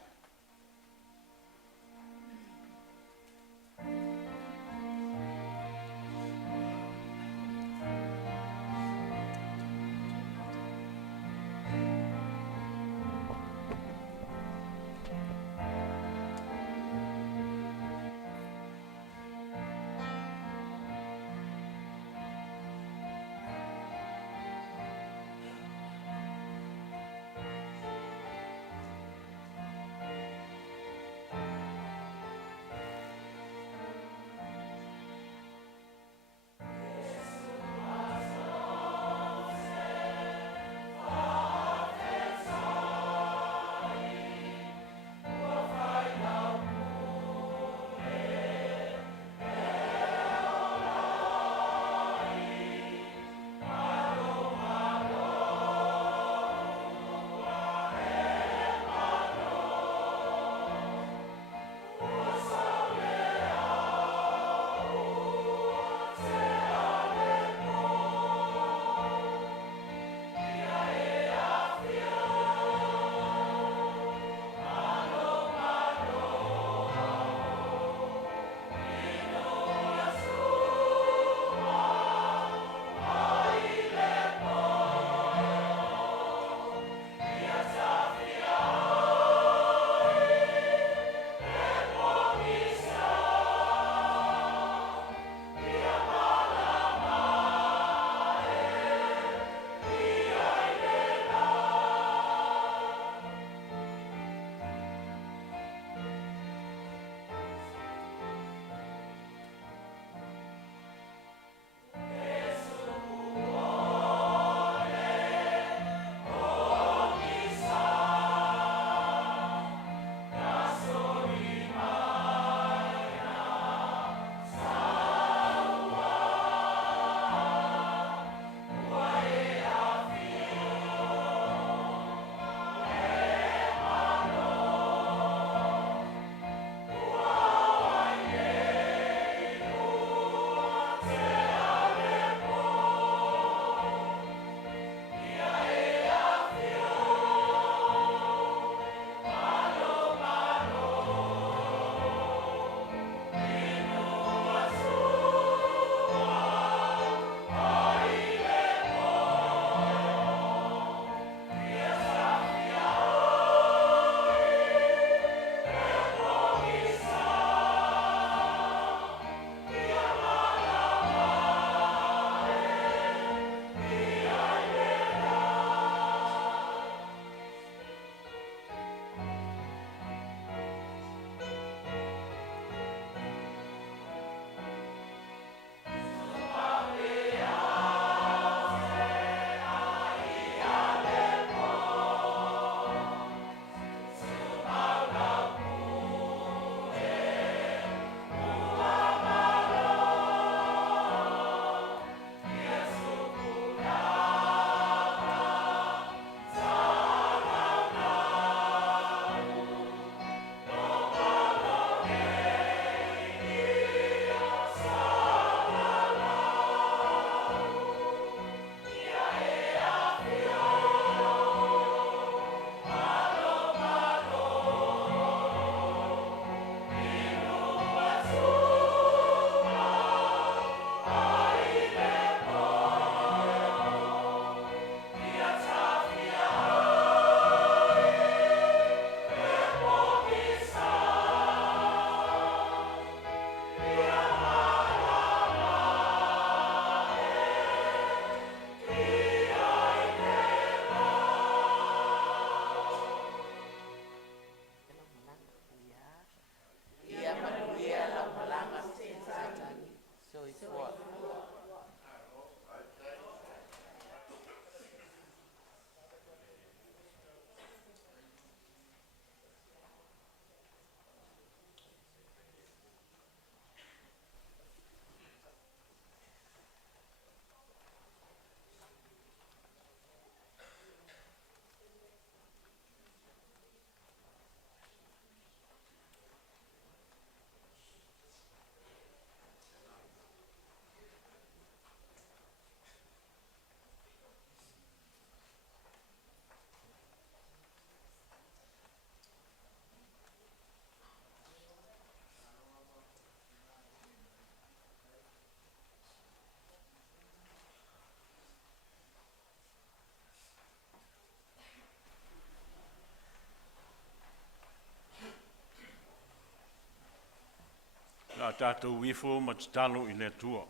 a tātou wifo ma te talo I le tua.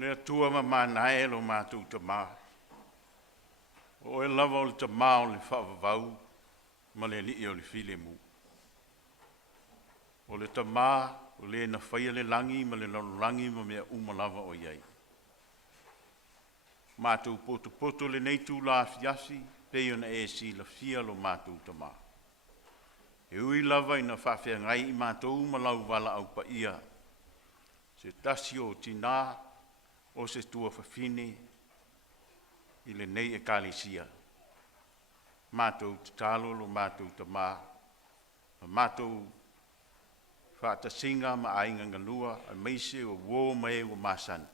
Le tua ma manae lo mātou te mā. O e lava o le te mā o le whaavavau, ma le li o le file mu. O le te mā, o le na whaia le langi, ma le langi ma mea umalava o iei. Mātou poto le neitu la fiasi, peo na e si la fia lo mātou te mā. E ui lava ina whawhia ngai I mātou malau wala au pa ia. Se tasi o tina, o se tua whawhine, I le nei e kālesia. Mātou te talo lo mātou te mā. Mātou whaatasinga ma ainga ngalua, a meise o wō mai o māsana.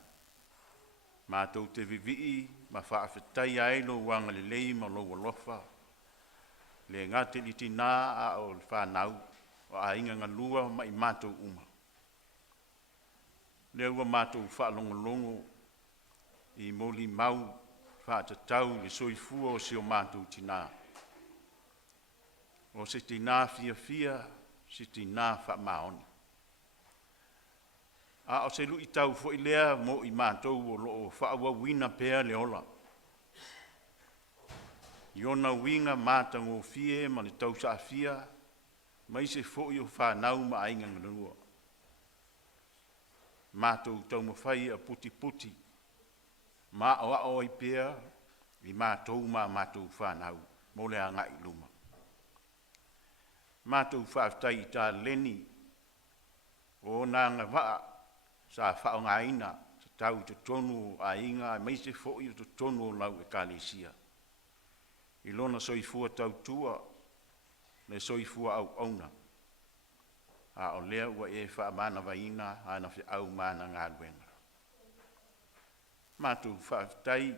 Mātou te vivii, ma whaafetai ailo wanga le lei ma loa lofa. Le ngate li tina a o le whanau, o ainga ngalua ma I mātou uma. Le ua mātou whaalongolongo, I moli mau, whaatatau le soifua o se o mātou tina. O se tina fia, se tina whaamaoni. A o se lui tau fo I lea mo I mātou o loo whaawa wina pea le ola. Iona winga mātango fie ma le tau sa fia, mai se fo I o whanau ma ainga nganua. Mātou tau mawhai a puti puti, ma o I pea, I mātou ma mātou whanau, mo le anga I luma. Mātou whaaftai I tā leni, o nā ngā waa, sa whaonga ina, sa tau te tonu a inga, mai se fo I o te tonu o lau e kālesia. I lona soifua tau tua, le soifua au auna. A o lea ua e wha mana waina, a na whi au mana ngā luenga. Mātou whaaftai,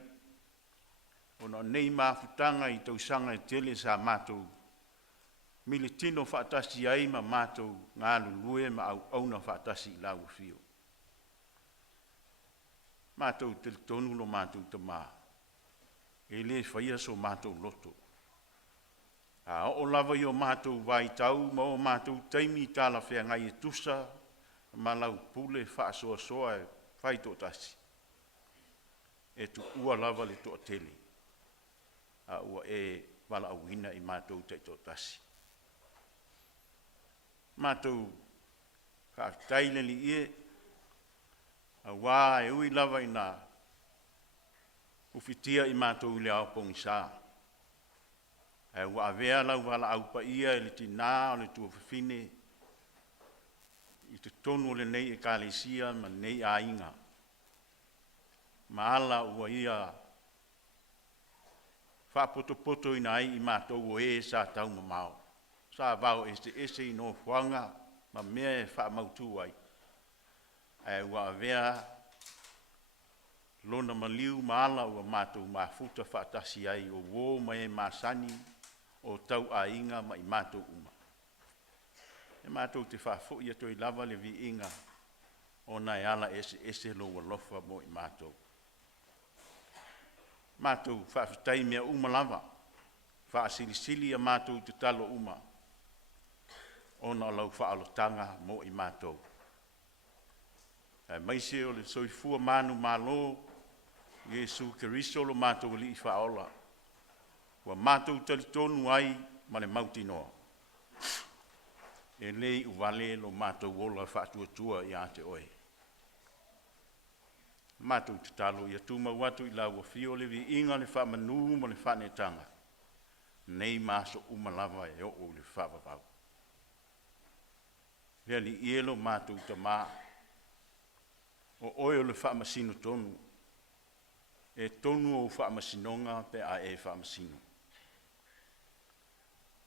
o na nei mafutanga I tau sanga I tele sa mātou, mili tino whaatasi ai ma mātou ngā lulue ma au auna whaatasi I lau fio. Mātou te tonu lo mātou te maa. E le whaia so mātou loto. A o lava I o mātou vai tau, ma o mātou taimi tāla whea ngai e tusa, ma lau pule wha soa soa e whai tō tasi. E tu ua lava le tō tele. A ua e wala auhina I mātou te tō tasi. Mātou ka taile li ie, a wā e ui lava I nā, ufitia I mātou le au pongi sā. E ua avea lau wala au pa ia e le tina o le tua whiwhine. I te tonu o le nei e kālesia ma nei a inga. Ma ala ua ia whapoto ina ai I mātou o e sa tau ma mao. Sa vau ese I no whanga ma mea e wha mautu ai. E ua avea lona maliu maala ua mātou mafuta whaatasi ai o wō mai māsani o tau a inga ma I mātou uma. E mātou te whaafu ia toi lava le vi inga o nai ala ese lo walofa mo I mātou. Mātou whaafutai mea uma lava, whaasilisili a mātou te talo uma, o na lau whaalotanga mo I mātou. E maise o le soifua manu malo, Yesu Keriso lo mātou li I whaola. Wa mātou talitonu ai ma le mauti noa. E lei uwale lo mātou ola whaatuatua I ate oe. Mātou te talo ia tuma watu I la wafio le vi inga le whamanu ma le whanetanga. Nei maso umalava e o le whavavau. Lea li ielo mātou ta maa. O oe o le whaamasino tonu. E tonu o whaamasinonga pe a e whaamasino.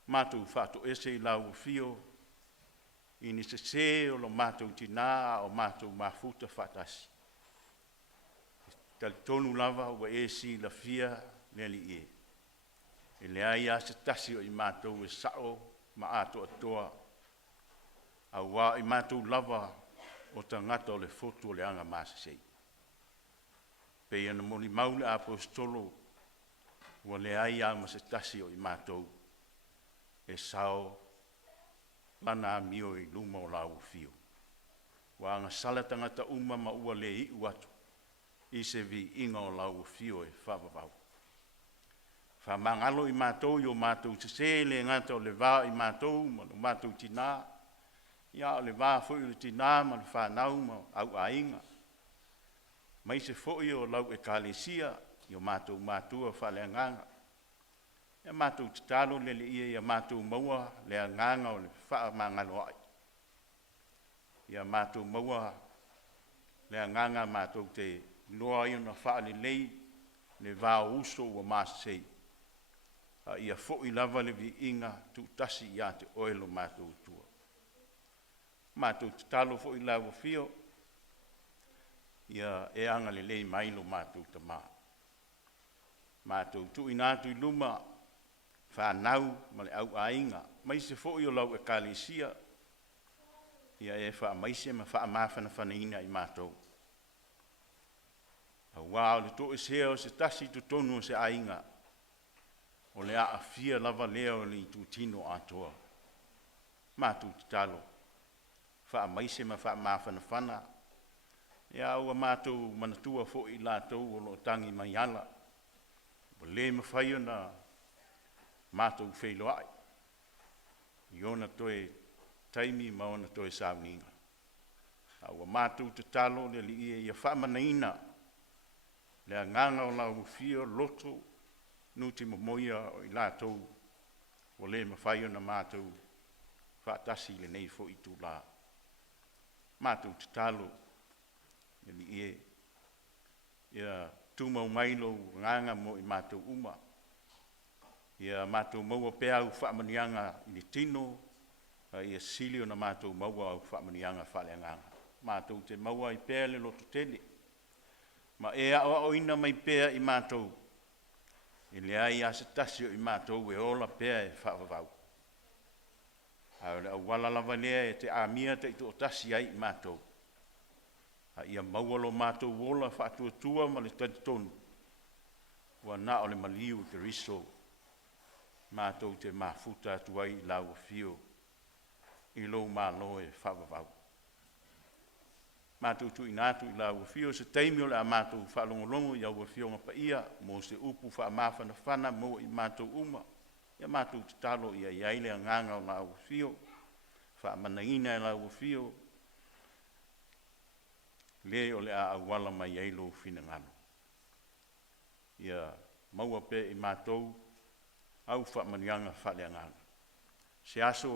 Mātou whaato ese I lau fio. I ni se o lo mātou tina o mātou mafuta whaatasi. Tal tonu lava ua e si la fia neli e. E le ai a se tasi o I mātou e sao ma ato atoa. A wā I mātou lava o tangata o le fotu o le anga māsasei. Pei ana moli maule a apostolo ua le ai a ma se tasi o I mātou e sao lana mio I luma o lau fio. Wa anga sala tangata uma ma ua le I uatu. I se vi inga o lau fio e whawawau. Whamangalo I mātou I o mātou te se le ngata o le wā I mātou ma o mātou tina. Ia o le wā fo I le tina ma le whanau ma au ainga. Mai se fo I o lau e kālesia I o mātou mātua whale nganga. Ia mātou te talo le ia mātou maua le nganga o le wha mangalo ai. Ia mātou maua le nganga mātou te loa I na wha le lei le wā uso o māsei. Ia fo I lava le vi inga tu tasi ia te oelo mātou tua. Mātou te talo fo I lau fio. Ia e anga le lei mailo mātou ta mā. Mātou tu inatu I luma whanau ma le au ainga. Mai se fo I o lau e kālesia. Ia e wha maise ma wha mawhana whanaina I mātou. Wā o le to e sea o se tasi tu tonu o se ainga. O le a fia lava leo le tu tino atoa. Mātou te talo. Wha maise ma wha mawhana whana. Ia ua mātou manatua fo I lātou o lo tangi mai ala. O le mawhaio na mātou whailoai. Iona toe taimi maona toe sauninga. Ua mātou te talo le li ia whamanaina. Le nganga o lau fio loto nuti momoia o I lātou. O le mawhaio na mātou whaatasi le nei fo I tu la. Mātou te talo le li ia tūmau mailo nganga mo I mātou uma. Ia mātou maua pēa au whaamanianga I le tino. Ia silio na mātou maua au whaamanianga whale nganga. Mātou te maua I pēa le loto tele. Ma e awa oina mai pēa I mātou. I le ai ase tasio I mātou e ola pēa e whaavavau. Au wala lava lea e te amia te ito o tasi ai I mātou. Ia maualo mātou wola whaatua tua ma le taditonu. Wa na o le maliu I Keriso. Mātou te mafuta atu ai lau fio. I lo mālo e whaavavau. Mātou tu inatu I lau fio se teimi o le a mātou whaalongolongo I au fio ngapa ia. Mo se upu whaamawhana whana mo I mātou uma. Ia mātou te talo ia iaile a nganga o lau fio. Whaamanaina I lau fio. Le o le a awala mai eilo fina ngano. Ia maua pe I mātou au whaamanianga whale ngana. Se aso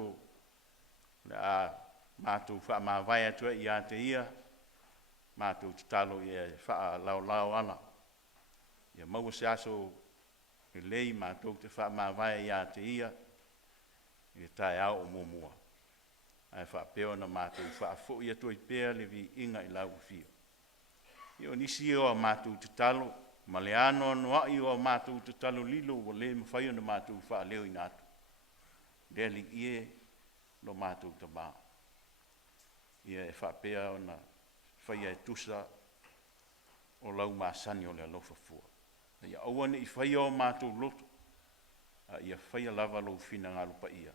le a mātou whaamawai atua I a te ia. Mātou te talo ia wha lau ana. Ia maua se aso le lei mātou te whaamawai I a te ia. I tae au o mumua. Ai wha peo na mātou wha fo I atua I pēa le vi inga I lau fio. I o nisi o a mātou te talo, ma le ano noa I o a mātou te talo lilo o le mawhaio na mātou wha leo I nātu. Lea li ie no mātou te mā. Ia e wha pēa o na whaia e tusa o lau māsani o le alofa fua. Ia awane I whaia o mātou loto, ia whaia lava lo fina ngā lupa ia.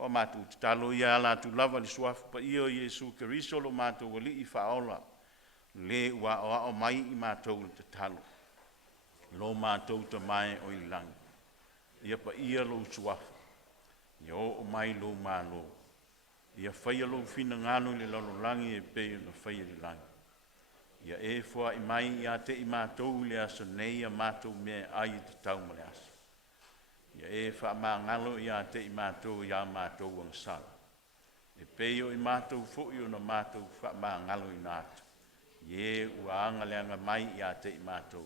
O mātou te talo ia ala tu lava li suafu pa ia o Jesu Keriso lo mātou wali I whaola. Le ua o mai I mātou te talo. Lo mātou te mai o I langi. Ia pa ia lo suafu. Ia o mai lo mālo. Ia whaia lo fina ngānu le lalo langi e peo na whaia li langi. Ia e fua I mai ia te I mātou le aso nei a mātou mea ai te tau male aso. Ia e wha maa ngalo ia te I mātou ia mātou ang sala. E peo I mātou fo I o na mātou wha maa ngalo I nātu. Ie ua anga leanga mai ia te I mātou.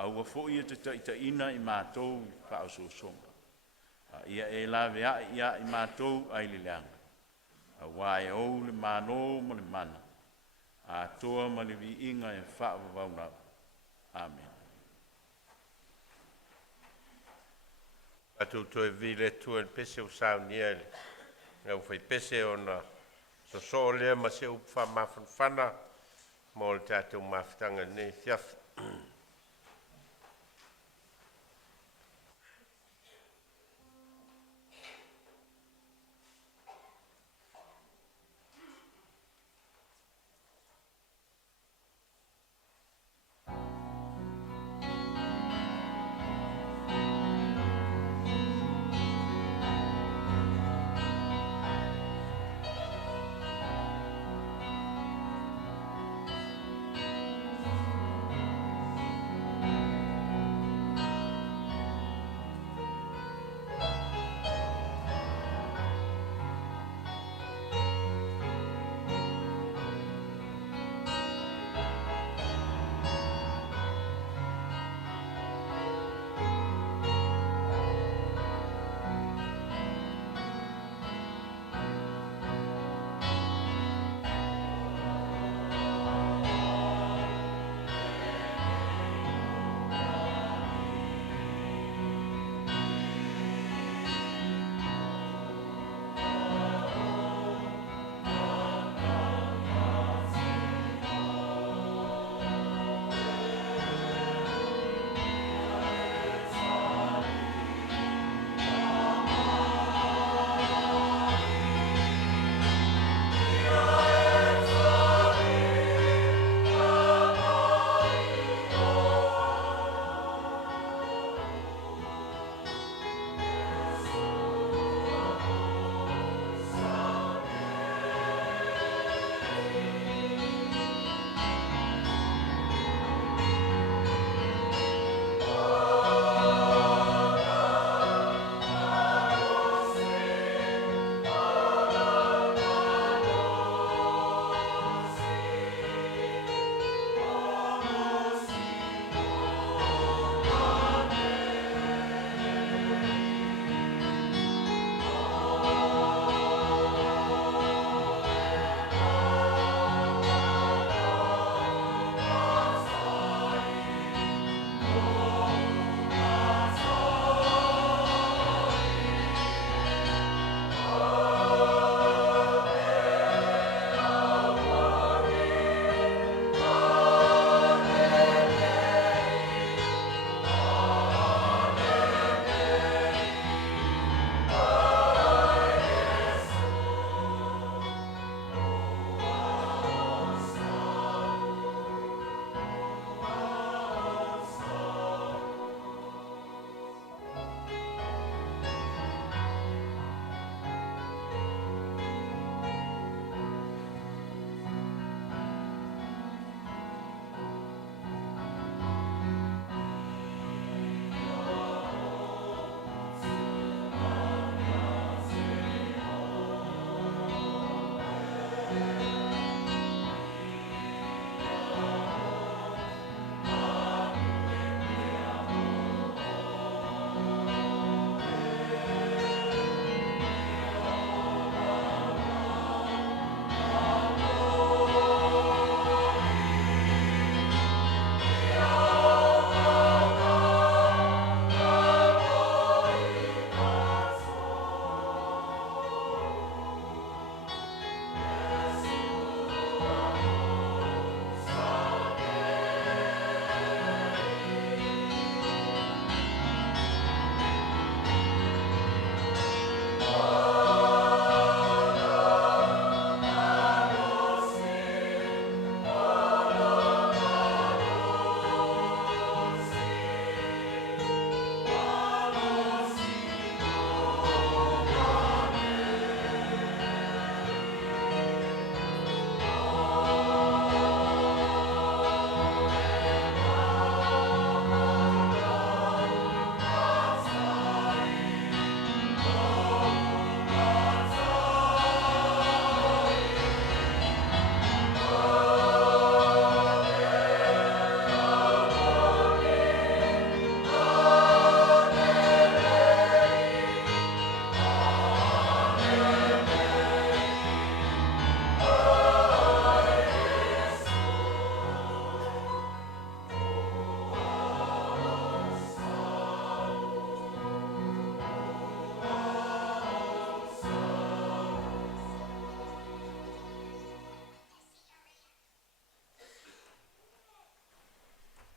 Aua fo I te taita ina I mātou wha o songa. Ia e la vea ia I mātou ai le leanga. Awa e ou le mano ma le mana. A toa ma le vi inga e wha vaunau. Amen. Atu toe vile tu el pese o saunia e fai pese ona so lea ma se upa mawhanwhana mo le tātou mawhitanga nei fiafi.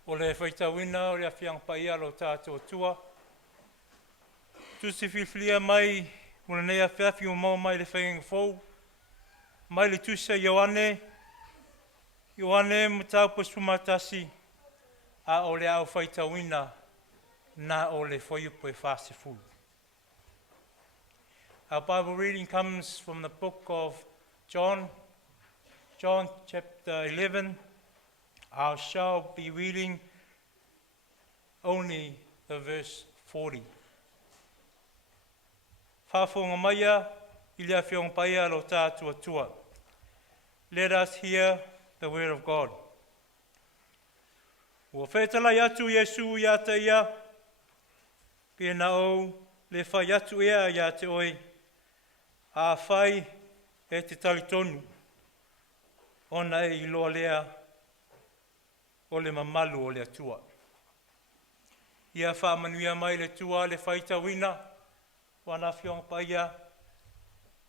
o le whaitawina o le awhiang paia lo tātou tua. Tu se whiwhilia mai o le nei awhiawhi o mau mai le whaingang fau. Mai le tusa Ioane matau pasumatasi a o le au whaitawina na o le whaiupo e whasefulu. Our Bible reading comes from the book of John chapter 11. I shall be reading only the verse 40. Whawhonga maia, ilia whiong paia lo tātua tua. Let us hear the word of God. Ua whetalai atu Yesu ia te ia, pēna au le whai atu ea ia te oi, a whai e te talitonu, ona e iloa lea o le mamalu o le atua. Ia whaamanuia mai le tua le whaitawina, wana whiong paia,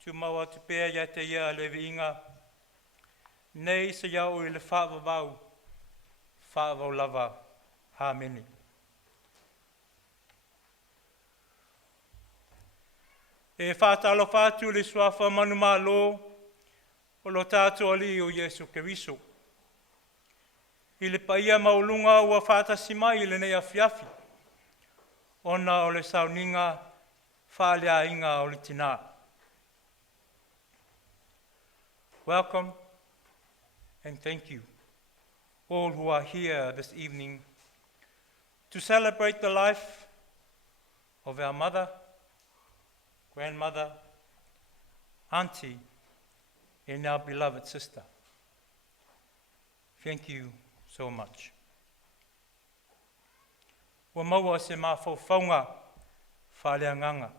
tu maua tu pēa ia te ia le viinga, nei se iau i le whaavavau lava, Amen. E whātalo whātu le suafa manu mālo, o lo tātou ali o Yesu Keriso. I le paia maulunga ua whātasi mai le nei awhiawhi, ona o le sauninga whaalea inga o le tina. Welcome and thank you, all who are here this evening to celebrate the life of our mother, grandmother, auntie, and our beloved sister. Thank you so much. Wa maua se mawhauwhaunga whaleanganga.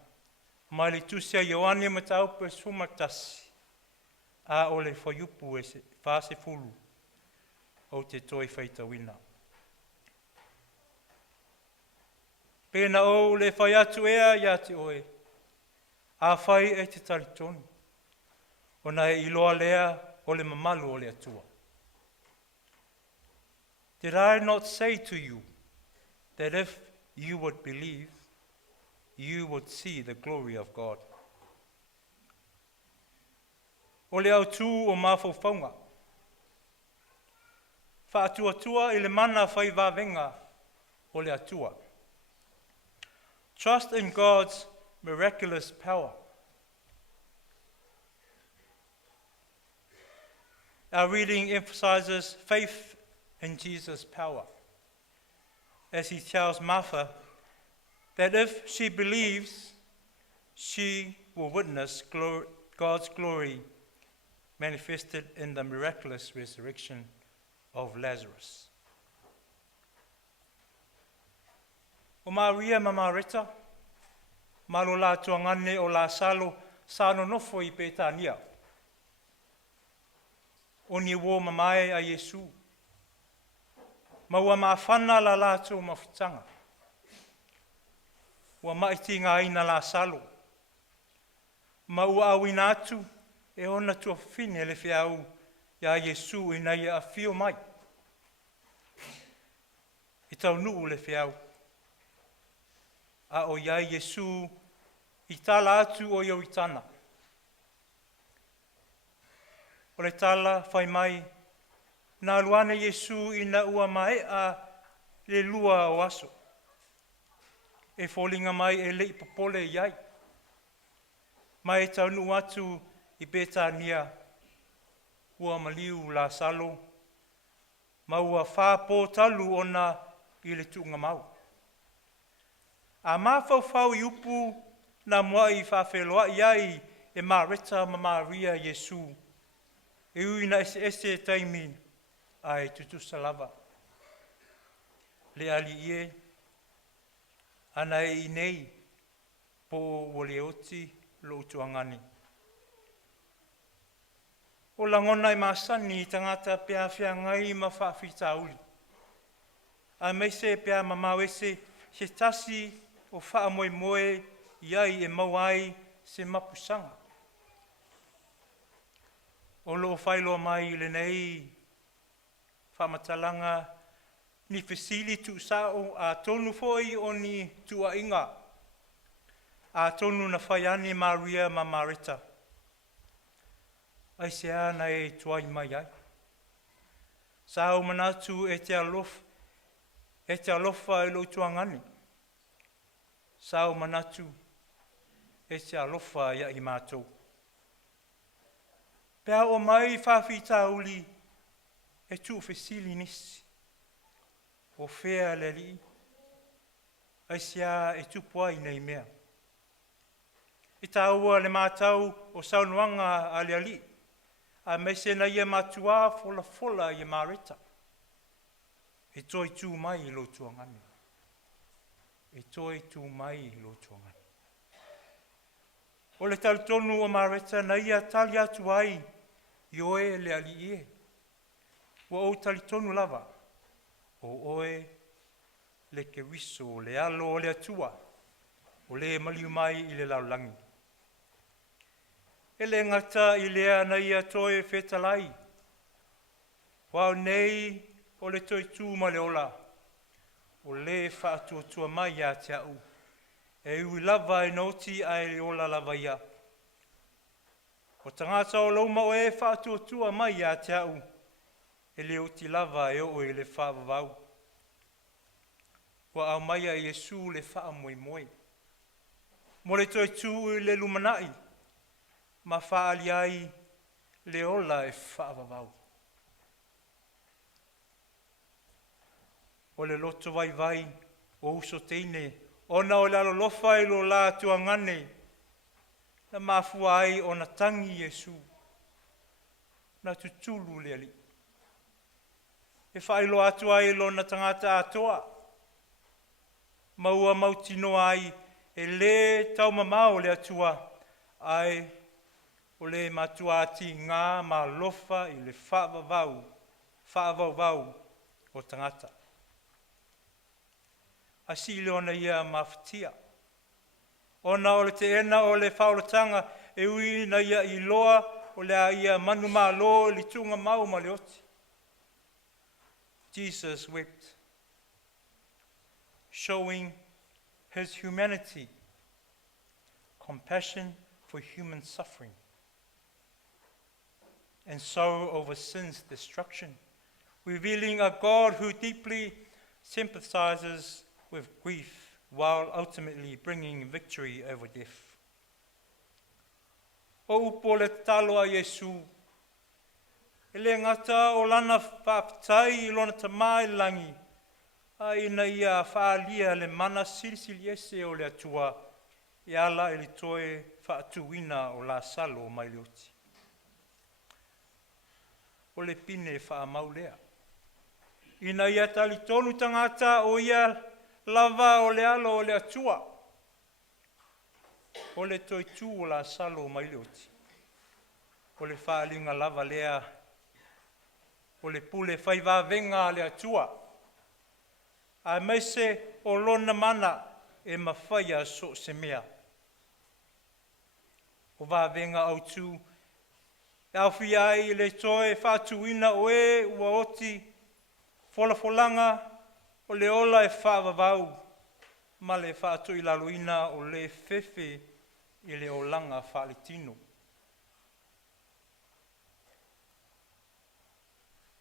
Mai le tusia Ioane mataupu e sumatasi a o le whaiupu e se whasefulu o te toi whaitawina. Pēna o le whai atu ea ia te oe, a whai e te taritonu, o na e iloa lea o le mamalu o le atua. Did I not say to you that if you would believe, you would see the glory of God? O le au tū o mawhauwhaunga. Whaatuatua i le mana whai wawenga o le atua. Trust in God's miraculous power. Our reading emphasizes faith in Jesus' power, as he tells Martha that if she believes, she will witness God's glory manifested in the miraculous resurrection of Lazarus. O Maria Mamareta, malo la tuangane o la salo, sano nofo I Petania. O ni wo mamae a Yesu. Maua maafana la lato mafutanga. Wa maiti ngā ina la salo. Maua awina atu e ona tua fine le whiau ia Yesu ina ia a whio mai. I tau nuu le whiau. A o ia Yesu I tala atu o iau itana. O le tala whai mai, nā luana Yesu ina ua mai a le lua o aso. E fōlinga mai e lei popole iai. Mai e taunu atu I Betania, ua maliu la salo, ma ua whāpō talu ona I le tuunga mau. A mawhauwhau I upu na mua I whawheloa iai e Marita ma Maria Yesu. E uina ese taimi ai tutu salava. Le ali ie, ana e inei po wole oti lo tuangani. O langona I masani tangata pia whiangai ma whawhitauli. A meise pia mamawese se tasi o wha moe moe iai e mauai se mapusanga. O lo whailo mai le nei whamatalanga ni fesili tu sao a tonu foi o ni tua inga. A tonu na whaiane Maria ma Marita. Ai sea na e tuai mai ai. Sao manatu e te alofa e lo tuangani. Sao manatu e te alofa ia i mātou. Pea o mai whawhita uli e tu fesili nisi. O whea le li. Ai sea e tu puai nei mea. I tāua le mātau o saunuanga a le ali. A meise na ia matua fola ia Marita. E toi tū mai i lo tuangani. E toi tū mai i lo tuangani. O le taltonu o Marita na ia tali atu ai i oe le ali e. Wa o talitonu lava. O oe le ke wiso, le alo o le atua. O le maliu mai i le laulangi. E le ngata i lea na ia toe whetalai. Wao nei o le toi tū ma le ola. O le whaatua mai a te au. E ui lava e noti a e ola lava ia. O tangata o lauma o e whaatua mai a te au. E le oti lava e o e le whaavavau. Wa au mai a Yesu le wha moe moe. Mo le toi tū i le lumanai. Ma whaali ai le ola e whaavavau. O le loto vai o uso teine. Ona o le alolofa i lo la tuangane. Na mafua ai o na tangi Yesu. Na tutulu le ali. E whailo atu ai lo na tangata atoa. Maua mautino ai e le tau mamao le atua ai o le matua ati ngā ma lofa i le whaavavau o tangata. Asi leona ia mawhitia. Ona o le te ena o le whaolotanga e ui na ia i loa o le a ia manu mā lo li tunga mau ma le oti. Jesus wept, showing his humanity, compassion for human suffering, and sorrow over sin's destruction, revealing a God who deeply sympathizes with grief while ultimately bringing victory over death. O upo le talo a Yesu, e le ngata o lana whaapitai i lona tamai langi, a ina ia whaalia le mana silisili ese o le atua, e ala e li toe whaatuina o la salo o mai leoti. O le pine whaamaulea. Ina ia tali tonu tangata o ia lava o le alo o le atua. O le toi tū o la salo o mai leoti. O le whaalinga lava lea. O le pule whaiva venga le atua. A meise o lona mana e mawhaia so se mea. O va venga au tū. E au ai le toe whaatuina o e ua oti. Folafolanga o le ola e whaavavau. Ma le whaatu i laluina o le fefe i le olanga whaalitino.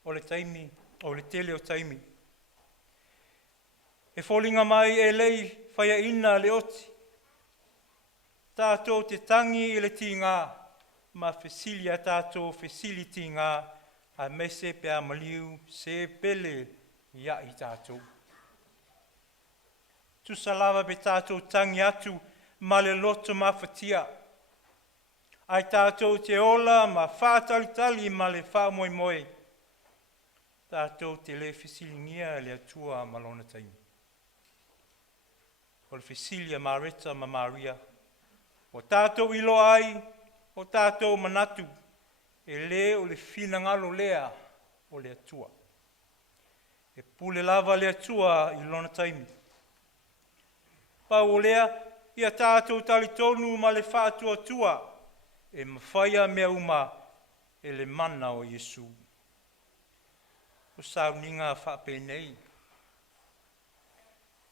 O le taimi, o le tele o taimi. E folinga mai e lei whaia ina le oti. Tātou te tangi i le tinga, ma fesilia tātou fesiliti ngā, a mese pea maliu se pele ia i tātou. Tu salava be tātou tangi atu, ma le loto ma whatia. Ai tātou te ola ma whātalitali ma le whāmoe moe. Tātou te le fesilingia le atua malona taimi. O le fesilia Marita ma Maria. O tātou ilo ai, o tātou manatu. E le o le finangalo lea o le atua. E pule lava le atua i lona taimi. Pau o lea, ia tātou talitonu ma le whātua tua. E mawhaia mea uma e le mana o Yesu. O sauninga whape nei,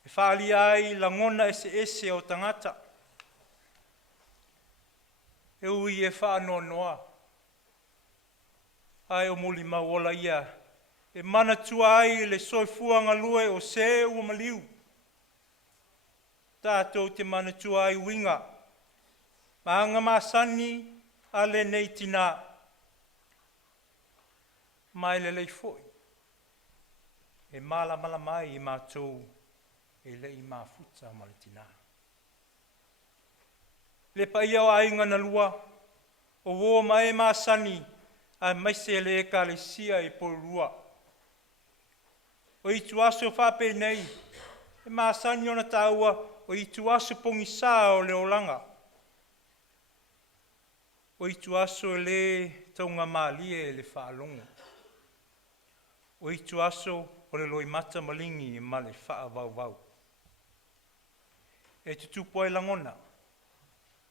E whaali ai langona ese o tangata. E ui e whaano noa. Ai o muli mauola ia. E mana tua ai le soifuanga lue o se ua maliu. Tātou te mana tua ai winga. Maanga masani ale nei tina. Mai le lei foi. E mala mai I mātou e lei mafuta ma le tina. Le paia o ainga na lua, o wo mai masani a maise le ekalesia I porua. O itu aso whape nei, e masani ona taua o itu aso pongisa o le olanga. O itu aso le taunga malie le whaalongo. O itu aso o le loi mata malingi ma le wha vau. E tutupo ai langona.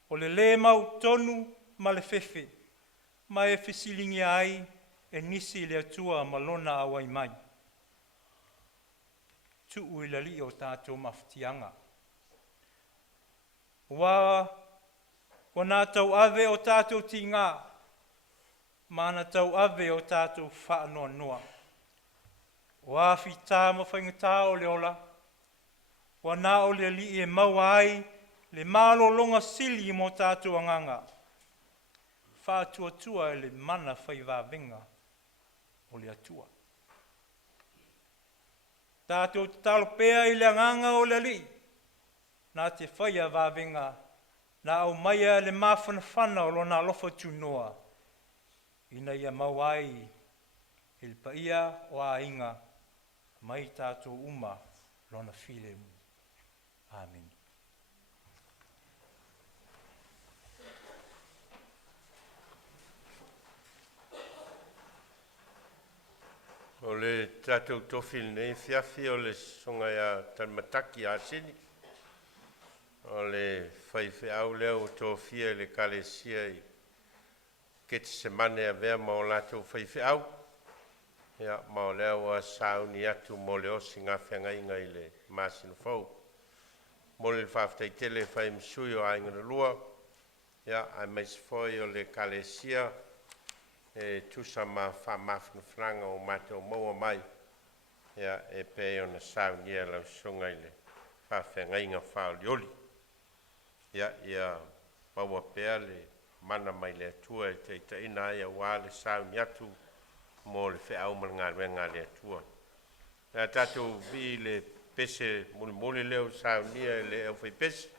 O le mau tonu ma le fefe. Ma e fesilingi ai e nisi le atua malona awai mai. Tu ui lali o tātou maftianga. Wana tau ave o tātou tinga. Mana tau ave o tātou whaanoa noa. Wafi tā mawhaingatā o le ola. Wana o le li e mau ai, le malo longa sili mo tātou anganga. Whātua e le mana whaivavenga o le atua. Tātou te talo pēa I le anganga o le li. Nā te whaia vavenga, nā au maia le mawhanawhana o lona alofa tunoa. Ina ia mau ai, il paia o a inga, mai tātou uma lona while mu. Amen. O le tātou tofil nei fiafi o le songa ia talmataki a sini. O le whaiwhi au leo o tofia le kalesia I kete semane a vea ma o lātou whaiwhi au. Ia ma o leo a sauni atu mo le osi ngā whenga inga I le masinu fau. Mo le whawhtai tele whai msui o a ingana lua. Ia a meisfoi o le kalesia. E tusa ma whamafna franga o mātou maua mai. Ia e pe o na sauni ia lau sunga I le whawhenga inga whaolioli. Ia maua pea le mana mai le atua e te itaina ia wā le sauni atu mo le wheau ngā le atua. Ia tātou vi le pese muli leo sauni ia le au whai pese.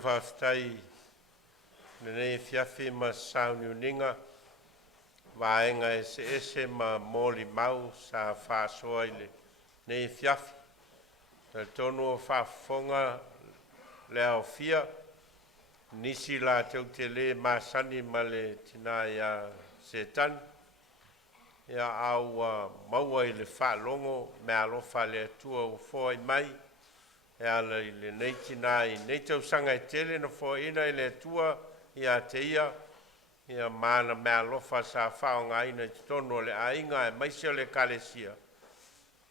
le whaftai le nei fiafi ma sauni uninga vaenga ese ma moli mau sa whaasoa i le nei fiafi. Ta tonu o whaafonga le au fia nisi la tau te le masani ma le tina ia Setani. Ia au maua i le whaalongo me alofa le atua o fōi mai. Ia le nei tina i nei tau sanga i tele na fōi ina i le atua ia te ia mana me alofa sa whaonga ina i tono le ainga e maisio le kalesia.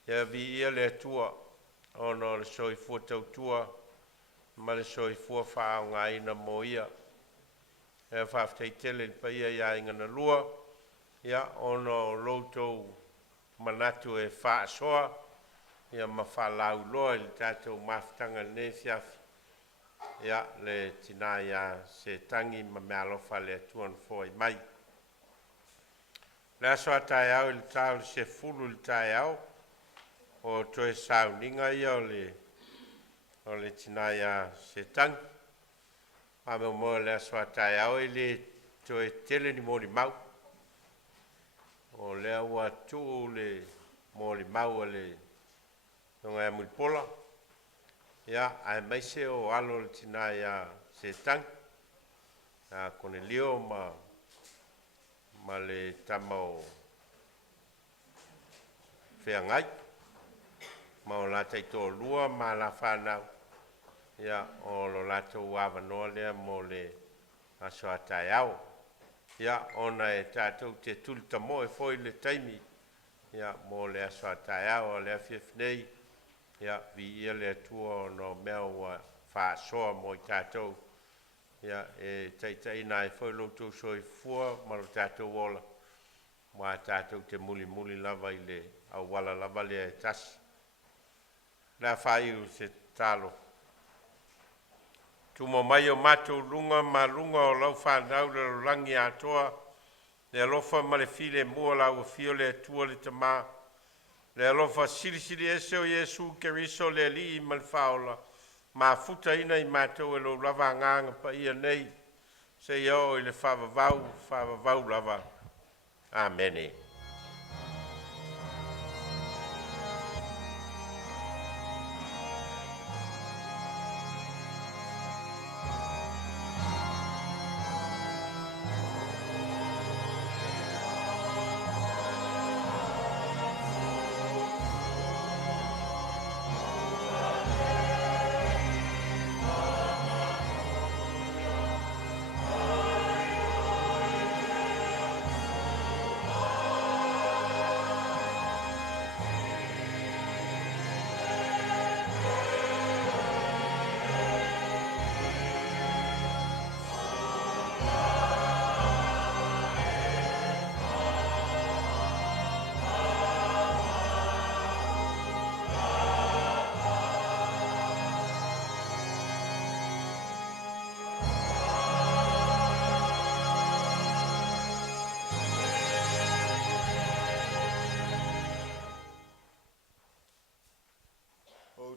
Ia vi ia le atua ono le soifua tautua ma le soifua whaonga ina mo ia. Ia whaaftei tele pa ia inga na lua. Ia ono loutou manatu e whaasoa. Ia ma whalau loa i tātou maftanga ne fiafi. Ia le tina ia se tangi ma me alofa le atuan fōi mai. Le aso a tae au i le tau le se fulu le tae au. O toe sauninga ia o le tina ia se tangi. A me mo le aso a tae au i le toe tele ni mori mau. O le ua tu le mori mau le nonga e mulpola. Ia ai maise o alo le tina ia se tangi. A kone lio ma le tama o Feaunati. Ma o la taito lua ma la whanau. Ia o lo lato wawanoa lea mo le aso a tae au. Ia ona e tātou te tulita mo e foi le taimi. Ia mo le aso a tae au o le awhiawhinei. Ia vi ia le atua no mea ua whaasoa mo i tātou. Ia e taitaina e foi loutou soifua ma lo tātou ola. Ma tātou te muli lava i le au wala lava lea e tasi. Lea whaiu se talo. Tumo mai o matou lunga ma lunga o lau whanau le rangi atoa. Le alofa ma le file mua lau o fio le atua le tama. Le alofa siri ese o Yesu keriso le li ma le whaola. Ma futa ina i matou e lo lava nganga pa ia nei. Se iao i le whavavau lava. Amen.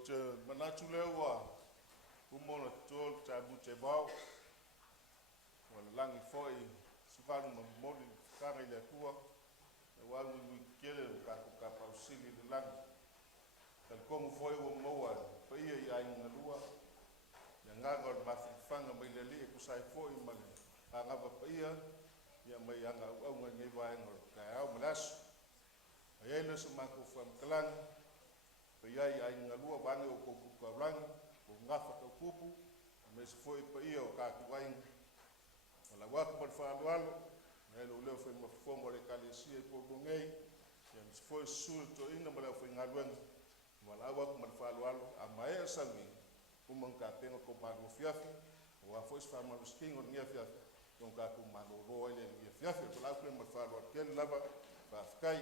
te manatu leo wa umona tol tabu te bau wala langi foi sukaru ma moli kara ile tua e wa ngi kele ka pausili de langi tal como foi o moa pa ia ia inga lua ya ngaga ma fanga mai le ku sai foi ma nga pa ia ya mai anga au ngai vai ngor ka au malas ai no se ma ku fam klang pa ia inga lua bangi o ko ka rangi o ngafa ka kupu me se foi pa ia o ka ku vai wala wa ko fa alu ele o leo foi uma forma de calesia e por bongei e se foi sul to ina mala foi ngalwen wala wa ko fa alu a mai sangi uma ka tengo ko pa no fiafi wa foi fa ma sting o nia fiafi donc ka ko ma no ro ele nia fiafi wala ko fa alu kel lava fa kai